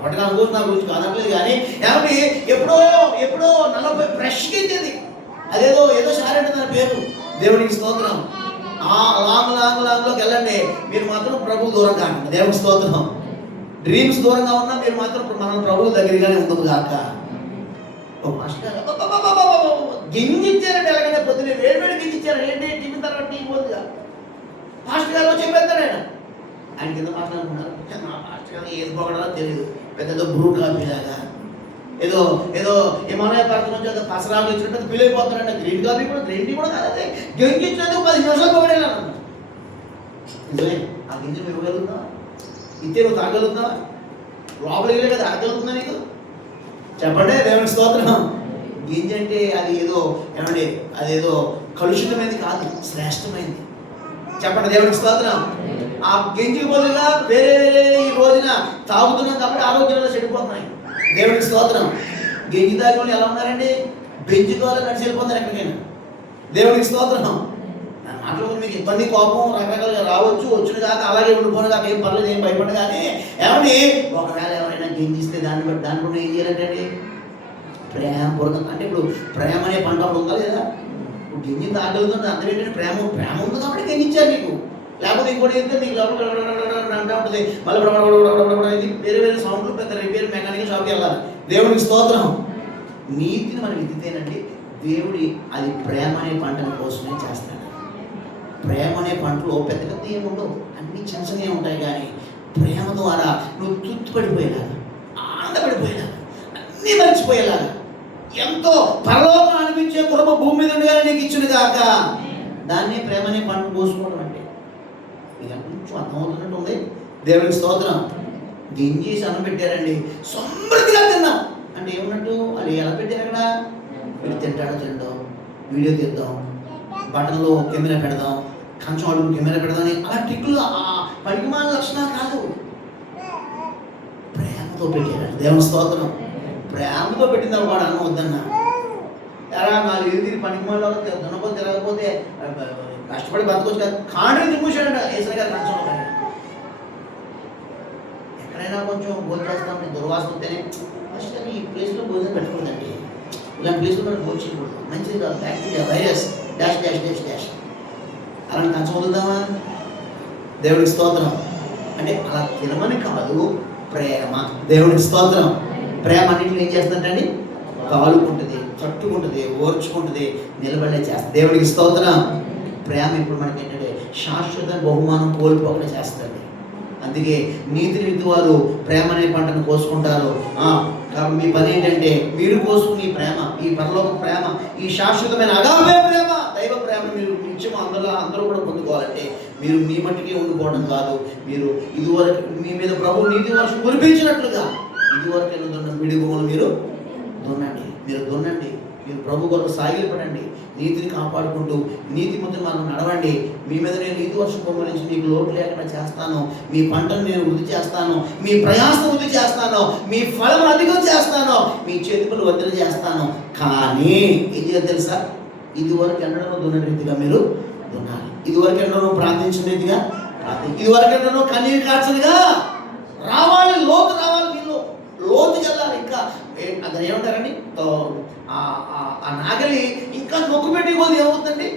పట్టుగా అనుకోవచ్చు, నా గురించి కాదట్లేదు కానీ ఏమంటే ఎప్పుడో 40 ఫ్రెష్ గింజది, అదేదో సారెంట్ దాని పేరు. దేవుడికి స్తోత్రం. లాంగ్లోకి వెళ్ళండి, మీరు మాత్రం ప్రభు దూరం కాండి. దేవుని స్తోత్రం. డ్రీమ్స్ దూరంగా ఉన్నా మీరు మాత్రం మనం ప్రభు దగ్గరగానే ఉంటుంది కాక. గింజిచ్చారంటే ఎలాగైనా పొద్దున వేడి గింజిచ్చారు. ఏంటి టిఫిన్ తర్వాత టీ పోతుందిగా. మాస్టర్ గారు చెప్పేస్తాడు ఆయన కింద మాట్లాడుకున్నారు. మా మాస్టర్ గారు ఏది పొగడాలో తెలియదు, పెద్ద బ్రూ కాఫీ లాగా ఏదో హిమాలయ పర్వతం నుంచి పసరాలు ఇచ్చినట్టు ఫీల్ అయిపోతారంటే గ్రీన్ కాఫీ కూడా గ్రీన్ టీ కూడా కాదు, గింజిచ్చినందుకు 10 నిమిషాలు పొగడేయాలన్న. నిజమే, ఆ గింజలు ఇవ్వగలుగుతావా? ఇచ్చే నువ్వు తాగలుగుతున్నావా? లోపలికి వెళ్ళే కదా ఆగలుగుతున్నా నీకు? చెప్పండి దేవుని స్తోత్రం. గింజ అంటే అది ఏదో ఏమండి, అదేదో కలుషితమైనది కాదు, శ్రేష్టమైనది. చెప్పండి దేవుని స్తోత్రం. ఆ గింజకి బదులుగా వేరే ఈ రోజున తాగుతున్నాం కాబట్టి ఆరోగ్యంలో చెడిపోతున్నాయి. దేవునికి స్తోత్రం. గింజి తాగి వాళ్ళు ఎలా ఉన్నారండి? బెంచి ద్వారా నడిచి వెళ్ళిపోతారు ఎక్కడికైనా. దేవునికి స్తోత్రం. మాటలు మీకు ఇబ్బంది కోపం రకరకాలుగా రావచ్చు, వచ్చును కాక అలాగే ఉండిపోను కాక ఏం పర్లేదు, ఏం భయపడదు. కానీ ఏమండి, ఒకవేళ ఎవరైనా గింజిస్తే దాన్ని బట్టి దాని కూడా ఏం చేయాలంటే ప్రేమపూర్వకం. అంటే ఇప్పుడు ప్రేమ అనే పంట ఉందా లేదా? ఇప్పుడు గింజి తాగలుగుతుంది అందరూ ఏంటంటే ప్రేమ ఉంది కాబట్టి గింజించారు నీకు. లేకపోతే ఇంకోటి ఏంటంటే నీకు లోపల అంటూ ఉంటుంది, మళ్ళీ వేరే సౌండ్లు, పెద్ద రిపేర్ మెకానికల్ షాప్కి వెళ్ళాలి. దేవునికి స్తోత్రం. నీతిని మనం విధితేనండి దేవుడి అది ప్రేమ అనే పంటను కోసమే చేస్తాడు. ప్రేమ అనే పంటలో పెద్ద పెద్ద ఏముండవు, అన్ని చిన్న చిన్నవి ఉంటాయి. కానీ ప్రేమ ద్వారా నువ్వు తృప్తిపడిపోయేలాగా, ఆనందపడిపోయేలాగా, అన్నీ మర్చిపోయేలాగా, ఎంతో పరలోకం అనిపించే కృప భూమి మీద ఉండగా నీకు ఇచ్చును కాక, దాన్ని ప్రేమ అనే పంట కోసుకోవడం అంటే. ఇక కొంచెం అర్థమవుతున్నట్టు ఉంది. దేవునికి స్తోత్రం. గింజేసి అన్నం పెట్టారండి, సమృద్ధిగా తిన్నాం అంటే ఏమన్నట్టు? వాళ్ళు ఎలా పెట్టారు అక్కడ? వీడు తింటాడో తిండో, వీడియో తీద్దాం, బటన్లో కెమెరా పెడదాం, కంచం అడుగు కెమెరా పెడదాం అని అలా టిక్కులు పనికిమాల లక్షణాలు కాదు, ప్రేమతో పెట్టారు. దేవుని స్తోత్రం. ప్రేమతో పెట్టిన వాడు అన్నం వద్దన్నా ఎలా 4 ఏళ్ళు తిరిగి పనికిమాలలో దున్నపోతే తిరగకపోతే కష్టపడి బతకొచ్చు కదా. కాండ్రీ తిమ్మూసాడంట ఏసై గారు కంచంలో. ఎక్కడైనా కొంచెం భోజనం చేస్తాం, దుర్వాసన వస్తేనే ఫస్ట్ ఈ ప్లేస్లో భోజనం పెట్టుకోదండి, ఇలాంటి ప్లేస్లో మనం భోజనం చేయకూడదు, మంచిది కాదు, bacteria virus dash dash dash dash అలాంటి కంచం వదులుదామా? దేవుడికి స్తోత్రం. అంటే అలా తినమని కాదు, ప్రేమ. దేవుడికి స్తోత్రం. ప్రేమ అన్నింటిలో ఏం చేస్తుందండి? కాలుకుంటుంది, తట్టుకుంటుంది, ఓర్చుకుంటుంది, నిలబడే చేస్తుంది. దేవుడికి స్తోత్రం. ప్రేమ ఇప్పుడు మనకి ఏంటంటే శాశ్వత బహుమానం కోల్పోకుండా చేస్తుంది. అందుకే నీతిని విత్తువారు ప్రేమ అనే పంటను కోసుకుంటారు. కాబట్టి మీ పని ఏంటంటే మీరు కోసుకుని ప్రేమ, ఈ పరలోక ప్రేమ, ఈ శాశ్వతమైన అగాపే ప్రేమ, దైవ ప్రేమ మీరు నిత్యం అందరూ కూడా పొందుకోవాలంటే మీరు మీ మట్టికే ఉండిపోవడం కాదు. మీరు ఇదివరకు మీ మీద ప్రభు నీతి వర్షం కురిపించినట్లుగా ఇదివరకు దున్న పిడి భూములు మీరు దున్నండి. మీరు ప్రభు కొరకు సాగిలపడండి. నీతిని కాపాడుకుంటూ నీతి ముందు మనం నడవండి. మీ మీద నేను నీతి వర్షం కుమ్మరించి మీకు లోటు లేకుండా చేస్తాను. మీ పంటను నేను వృద్ధి చేస్తాను, మీ ప్రయాసం వృద్ధి చేస్తాను, మీ ఫలం అధికం చేస్తాను, మీ చేతులు వదిలి చేస్తాను. కానీ ఏం చేయాలి తెలుసా? ఇదివరకు ఎండలో దున్న రీతిగా మీరు దున్నాలి. ఇదివరకు ఎండలో ప్రార్థించిన రీతిగా ఇదివరకు ఎండలో కన్నీరు కార్చనిగా రావాలి. లోతు రావాలి, మీలో లోతుకి వెళ్ళాలి. ఇంకా అతను ఏమంటారండి, ఆ నాగలి ఇంకా నొక్కు పెట్టి పోతే ఏమవుతుందండి?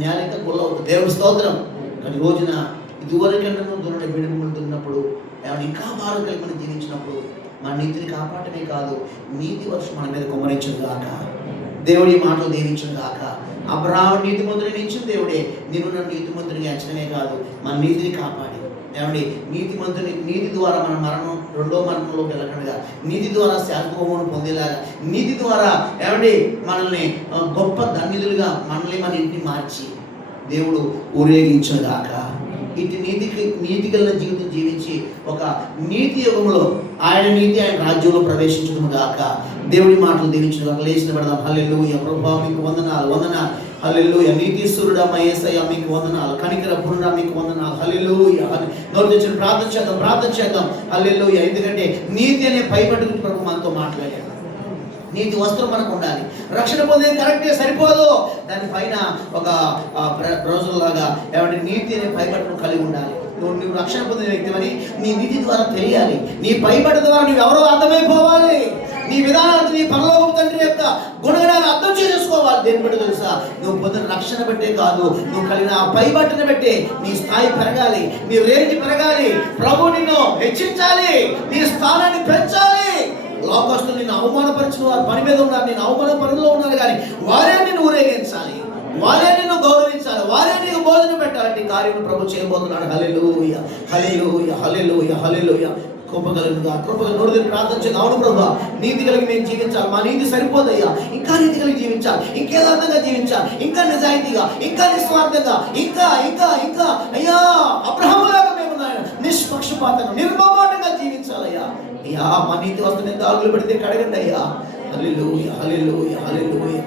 నేల ఇంకా గుల్ల అవుతుంది. దేవుడి స్తోత్రం. కానీ రోజున ఇదివరకు దున్నడే బిడుగులు దున్నప్పుడు ఏమైనా ఇంకా భారం కలిగి మనం జీవించినప్పుడు మన నీతిని కాపాడమే కాదు, నీతి వర్షం మన మీద కుమ్మరించును గాక. దేవుడి మాటలు దీవించును గాక. అబ్రాహాము నీతిమంతుడిని ఇచ్చిన దేవుడే నిన్ను నన్ను నీతిమంతుడిని ఎంచడమే కాదు, మన నీతిని కాపాడి ఏమండి నీతిమంతుని నీతి ద్వారా మన మరణం రెండో మరణంలోకి వెళ్ళకుండా నీతి ద్వారా శాశ్వతమును పొందేలాగా, నీతి ద్వారా ఏమండి మనల్ని గొప్ప ధన్యులుగా మనల్ని మన ఇంటిని మార్చి దేవుడు ఊరేగించుగాక. ఇటు నీతి కలిగిన జీవితం జీవించి ఒక నీతి యుగంలో ఆయన నీతి ఆయన రాజ్యంలో ప్రవేశించడం గాక. దేవుడి మాటలు దీవించడం గాక. లేచిన పెడదాం. హల్లెలూయా. ప్రభువా మీకు వందనాలు. హల్లెలూయా. నీతిస్తురుడా మా యేసయ్యా మీకు వందనాలు. కనికర పూర్ణుడా మీకు వందనాలు. హల్లెలూయా. నోరు తెచ్చిన ప్రార్థన చేద్దాం. హల్లెలూయా. ఎందుకంటే నీతి అనే పైబట్టు ప్రభు మనతో మాట్లాడాడు. నీతి వస్త్రం మనకు ఉండాలి. రక్షణ పొందేది కరెక్టే, సరిపోదు. దానిపైన ఒక రోజుల్లాగా ఏమంటే నీతి అనే పైబట్టును కలిగి ఉండాలి. నువ్వు రక్షణ పొందిన వ్యక్తివని నీ నీతి ద్వారా తెలియాలి. నీ పైబట్ట ద్వారా నువ్వు ఎవరో అర్థమైపోవాలి. నీ విధానాలు నీ పరలోకపు తండ్రి యొక్క గుణగణాలు అర్థం చేసుకోవాలి. దేని బట్టి తెలుసా? నువ్వు పొందిన రక్షణ బట్టే కాదు, నువ్వు కలిగిన ఆ పైబట్టను బట్టే నీ స్థాయి పెరగాలి, నీ రేంజ్ పెరగాలి. ప్రభు నిన్ను హెచ్చించాలి, నీ స్థానాన్ని పెంచాలి. లోకస్తులు నిన్ను అవమానపరిచిన వారు పని మీద ఉన్నారు, నేను అవమాన పనిలో ఉన్నారు, కానీ వారే నిన్ను ఊరేగించాలి, వారే నిన్ను గౌరవించాలి, వారే నీకు భోజనం పెట్టాలంటే కార్యం ప్రభు చేయబోతున్నాడు. హల్లెలూయా, హల్లెలూయా, హల్లెలూయా, హల్లెలూయా. కృపగలుగుగా నోరు తెరిచి ప్రార్థన చేద్దాం. అవును ప్రభా, నీతి కలిగి మేము జీవించాలి, మా నీతి సరిపోదయ్యా, ఇంకా నీతి కలిగి జీవించాలి, ఇంకేదాంతంగా జీవించాలి, ఇంకా నిజాయితీగా, ఇంకా నిస్వార్థంగా, ఇంకా ఇంకా ఇంకా అయ్యా అబ్రహాములాగా మేము నాయన నిష్పక్షపాతంగా నిర్మమాటంగా జీవించాలయ్యా. అయ్యా మా నీతి వస్తున్న దాగులు పెడితే కడగండి అయ్యా. హల్లెలూయా, హల్లెలూయా, హల్లెలూయా.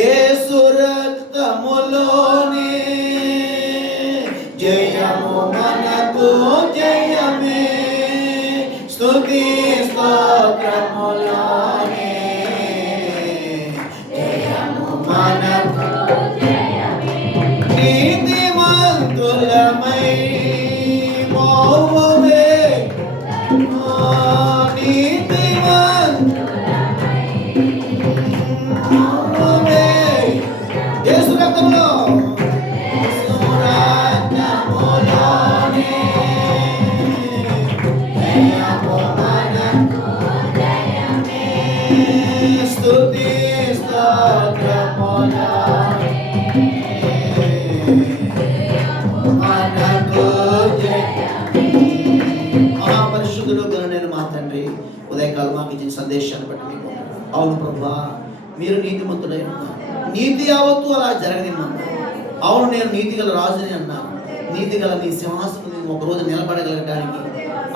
యేసు రక్తములోనే జయము మనకు జయమే, స్తుతి స్తోత్రములోనే జయము మనకు జయమే, నీతిమంతులమై మోవే నీతిమంతులమై మోవే యేసు రక్తములో మహాపరిశుద్ధుడు గనుడైన మా తండ్రి, ఉదయకాలం మాకు ఇచ్చిన సందేశాన్ని బట్టి మీకు అవును ప్రభా, మీరు నీతిమంతుడై ఉన్నారు, నీతి యావత్తు అలా జరగనిమ్మన్నారు. అవును, నేను నీతి గల రాజుని అన్నాను, నీతి గల నీ సింహాసనం ఒకరోజు నిలబడగలగడానికి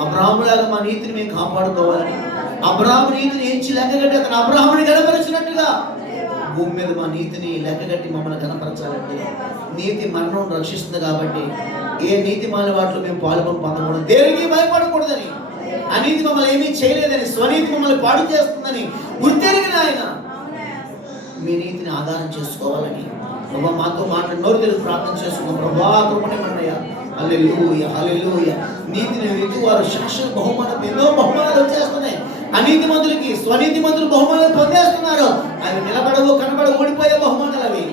అబ్రాహాములాగా మా నీతిని మేము కాపాడుకోవాలని, అబ్రాహాము నీతిని ఎంచి లెక్కగట్టి అతను అబ్రాహాముని గణపరిచినట్టుగా భూమి మీద మా నీతిని లెక్కగట్టి మమ్మల్ని గణపరచాలంటే నీతి మరణం రక్షిస్తుంది. కాబట్టి ఏ నీతి మాల వాటిలో మేము పాల్గొని పొందకూడదు, దేనికి భయపడకూడదని, అనీతి మమ్మల్ని ఏమీ చేయలేదని, స్వనీతి మమ్మల్ని పాడు చేస్తుందని గుర్తెరిగిన ఆయన మీ నీతిని ఆధారం చేసుకోవాలని ప్రభా మాతో మాట్లాడి నోరు తెరిచి ప్రార్థన చేసుకున్నాం. ప్రభా కృపణమన్నయ్య. హల్లెలూయా, హల్లెలూయా. నీతిని ఎదుటి వారు శాశ్వత బహుమానం, ఎన్నో బహుమానాలు వచ్చేస్తున్నాయి. అనీతి మంతులకి స్వనీతి మంతులు బహుమానాలు పొందేస్తున్నారు. అవి నిలబడవు, కనబడవు, ఓడిపోయే బహుమానాలు అవి.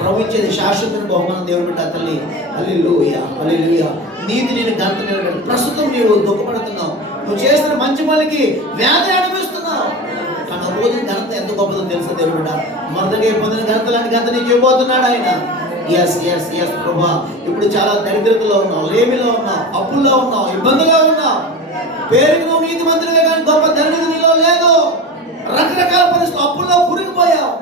ప్రవహించేది శాశ్వతమైన బహుమానం దేవుని బిడ్డ తల్లి. హల్లెలూయా, హల్లెలూయా. నీతి నేను ఘనత నిలబడి ప్రస్తుతం నీవు దుఃఖపడుతున్నావు, నువ్వు చేసిన మంచి పనికి వ్యాధి అనిపిస్తున్నావు, కానీ రోజు ఘనత ఎంత గొప్పదో తెలుసు దేవుని బిడ్డ. మొదటిగా పొందిన ఘనత లాంటి ఘనత నీకు ఇవ్వబోతున్నాడు ఆయన. ఎస్ ఎస్ ఎస్ ప్రభా, ఇప్పుడు చాలా దరిద్రతలో ఉన్నావు, లేమిలో ఉన్నావు, అప్పుల్లో ఉన్నావు, ఇబ్బందిగా ఉన్నావు, పేరుకి నువ్వు నీతి మంత్రిగా కానీ గొప్ప ధనికుడు నీలో లేదు. రకరకాల పరిస్థితులు అప్పుల్లో కురిగిపోయావు,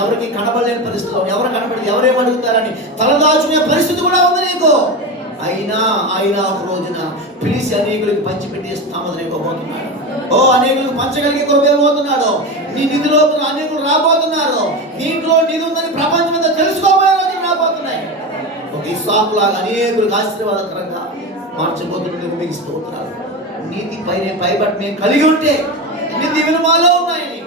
ఎవరికి కనబడలేని పరిస్థితుల్లో, ఎవరు కనబడి ఎవరేమడుగుతారని తలదాచుకునే పరిస్థితి కూడా ఉంది నీకు. అయినా ఒక రోజున పిలిచి అనేకులకు పంచిపెట్టి స్థామని ఇవ్వబోతున్నాడు. ఓ అనేకులకు పంచగలిగే కృప ఇవ్వబోతున్నాడు. నీ నిధిలో అనేకులు రాబోతున్నారు. దీంట్లో నిధి ఉందని ప్రపంచం అంతా తెలుసుకోబోయే రోజులు రాబోతున్నాయి. ఒక ఇస్సాకు లాగా అనేకులకు ఆశీర్వాదకరంగా మార్చబోతున్నందుకు మీకు స్తోత్రాలు. నీతి పైబట్టి మేము కలిగి ఉంటే ఇన్ని దీవెనలు మాలో ఉన్నాయని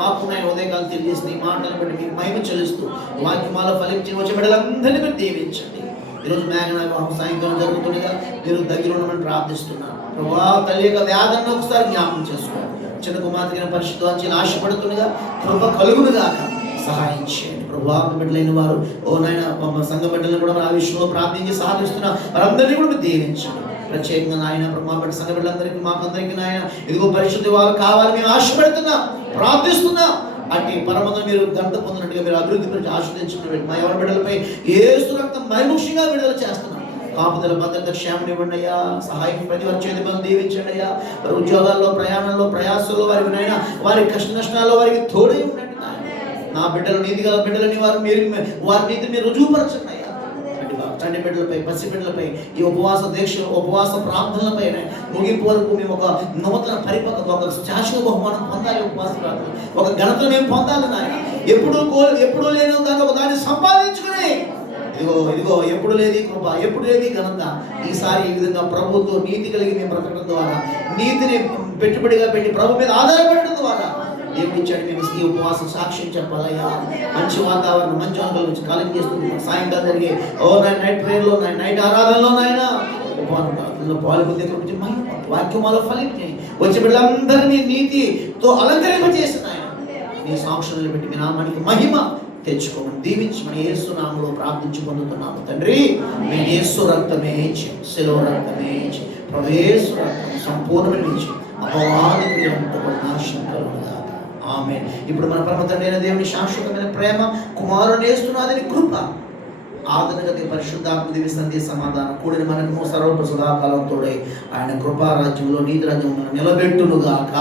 మాకు నేను ఉదయకాలం తెలియజేసిన ఈ మాటలు బట్టి మీకు మహిమ చెల్లిస్తూ వాక్యమాలో ఫలించి వచ్చే బిడ్డలందరినీ మీరు దీవించండి. ఈరోజు మేఘనా వివాహం సాయంకాలం జరుగుతుండగా మీరు దగ్గర ఉండమని ప్రార్థిస్తున్నాను. ప్రభా తల్లి యొక్క వ్యాధులను ఒకసారి జ్ఞాపకం చేసుకోండి. చిన్న కుమార్తె పరిశుద్ధాన్ని ఆశపడుతుండగా కృప కలుగునుగా సహాయం చేయండి. ప్రభా బిడ్డలైన వారు ఓ నాయన సంఘ బిడ్డలను కూడా ఆ విషయంలో ప్రార్థించి సహాయిస్తున్న వారందరినీ కూడా మీరు దీవించండి. ప్రత్యేకంగా నాయన మా బిడ్డ సంఘ బిడ్డలందరికీ మాకందరికీ నాయన ఇదిగో పరిశుద్ధి వారు కావాలి మేము ఆశపడుతున్నాం, ప్రార్థిస్తున్నాం. అట్టి పరమంగా మీరు ఘనత పొందినట్టుగా మీరు అభివృద్ధి గురించి ఆశ్రదించుకుని మా ఎవరి బిడ్డలపై యేసు రక్తం మైముఖ్యంగా విడుదల చేస్తున్నాం. కాపుదల భద్రత క్షేమం ఇవ్వండి అయ్యా. సహాయం ప్రతి వారి చేతి పనులు దీవించండి అయ్యా. వారి ఉద్యోగాల్లో, ప్రయాణంలో, ప్రయాసంలో, వారికి నైనా వారి కష్ట నష్టాల్లో వారికి తోడై ఉండండి. నా బిడ్డలు నీతి గల బిడ్డలని వారి నీతిని మీరు రుజువుపరచండి అయ్యా. తండ్రి బిడ్డలపై, పసి బిడ్డలపై ఈ ఉపవాస దీక్ష, ఉపవాస ప్రార్థనలపై ముగింపు వరకు మేము ఒక నూతన పరిపక్వత, ఒక శాశ్వత బహుమానం పొందాలి. ఉపవాస ప్రార్థన ఒక ఘనత మేము పొందాలి నాయన. ఎప్పుడు లేను దాన్ని ఒక దాన్ని సంపాదించుకుని ఇదిగో ఎప్పుడు లేదు కృప, ఎప్పుడు లేదు ఘనత. ఈసారి ఈ విధంగా ప్రభుత్వం నీతి కలిగి మేము బ్రతకడం ద్వారా, నీతిని పెట్టుబడిగా పెట్టి ప్రభు మీద ఆధారపడడం ద్వారా దేవుడు ఇచ్చాడు. మేము ఈ ఉపవాసం సాక్ష్యం చెప్పాలయ్యా. మంచి వాతావరణం, మంచి అనుకూలం నుంచి కాలం చేస్తుంది. సాయంకాలం జరిగే నైట్ ప్రేయర్లో, నైట్ ఆరాధనలో నాయన పాల్గొనే వాక్యమాలో ఫలించి వచ్చే బిడ్డలందరినీ నీతితో అలంకరింపజేసిన ఆయన నీ సాక్షులను పెట్టి మీ నామానికి మహిమ తెచ్చుకోమని దీవించి మన యేసు నామములో ప్రార్థించి పొందుతున్నాము తండ్రి. మీ యేసు రక్తమే శిలువ రక్తమే ప్రభు యేసు రక్తం సంపూర్ణమైన నుంచి అపవాది క్రియలంతా నాశనం కలుగునుగాక. ఆమేన్. ఇప్పుడు మన పరమ తండ్రి అయిన దేవుని శాశ్వతమైన ప్రేమ, కుమారుని యేసునాథుని కృప, ఆదరణగతి పరిశుద్ధాత్మ దివ్య సంధి సమాధానం కూడిన మనకు సర్వోప సదాకాలం తోడై ఆయన కృపారాజ్యంలో నీతి రాజ్యం నిలబెట్టునుగాక.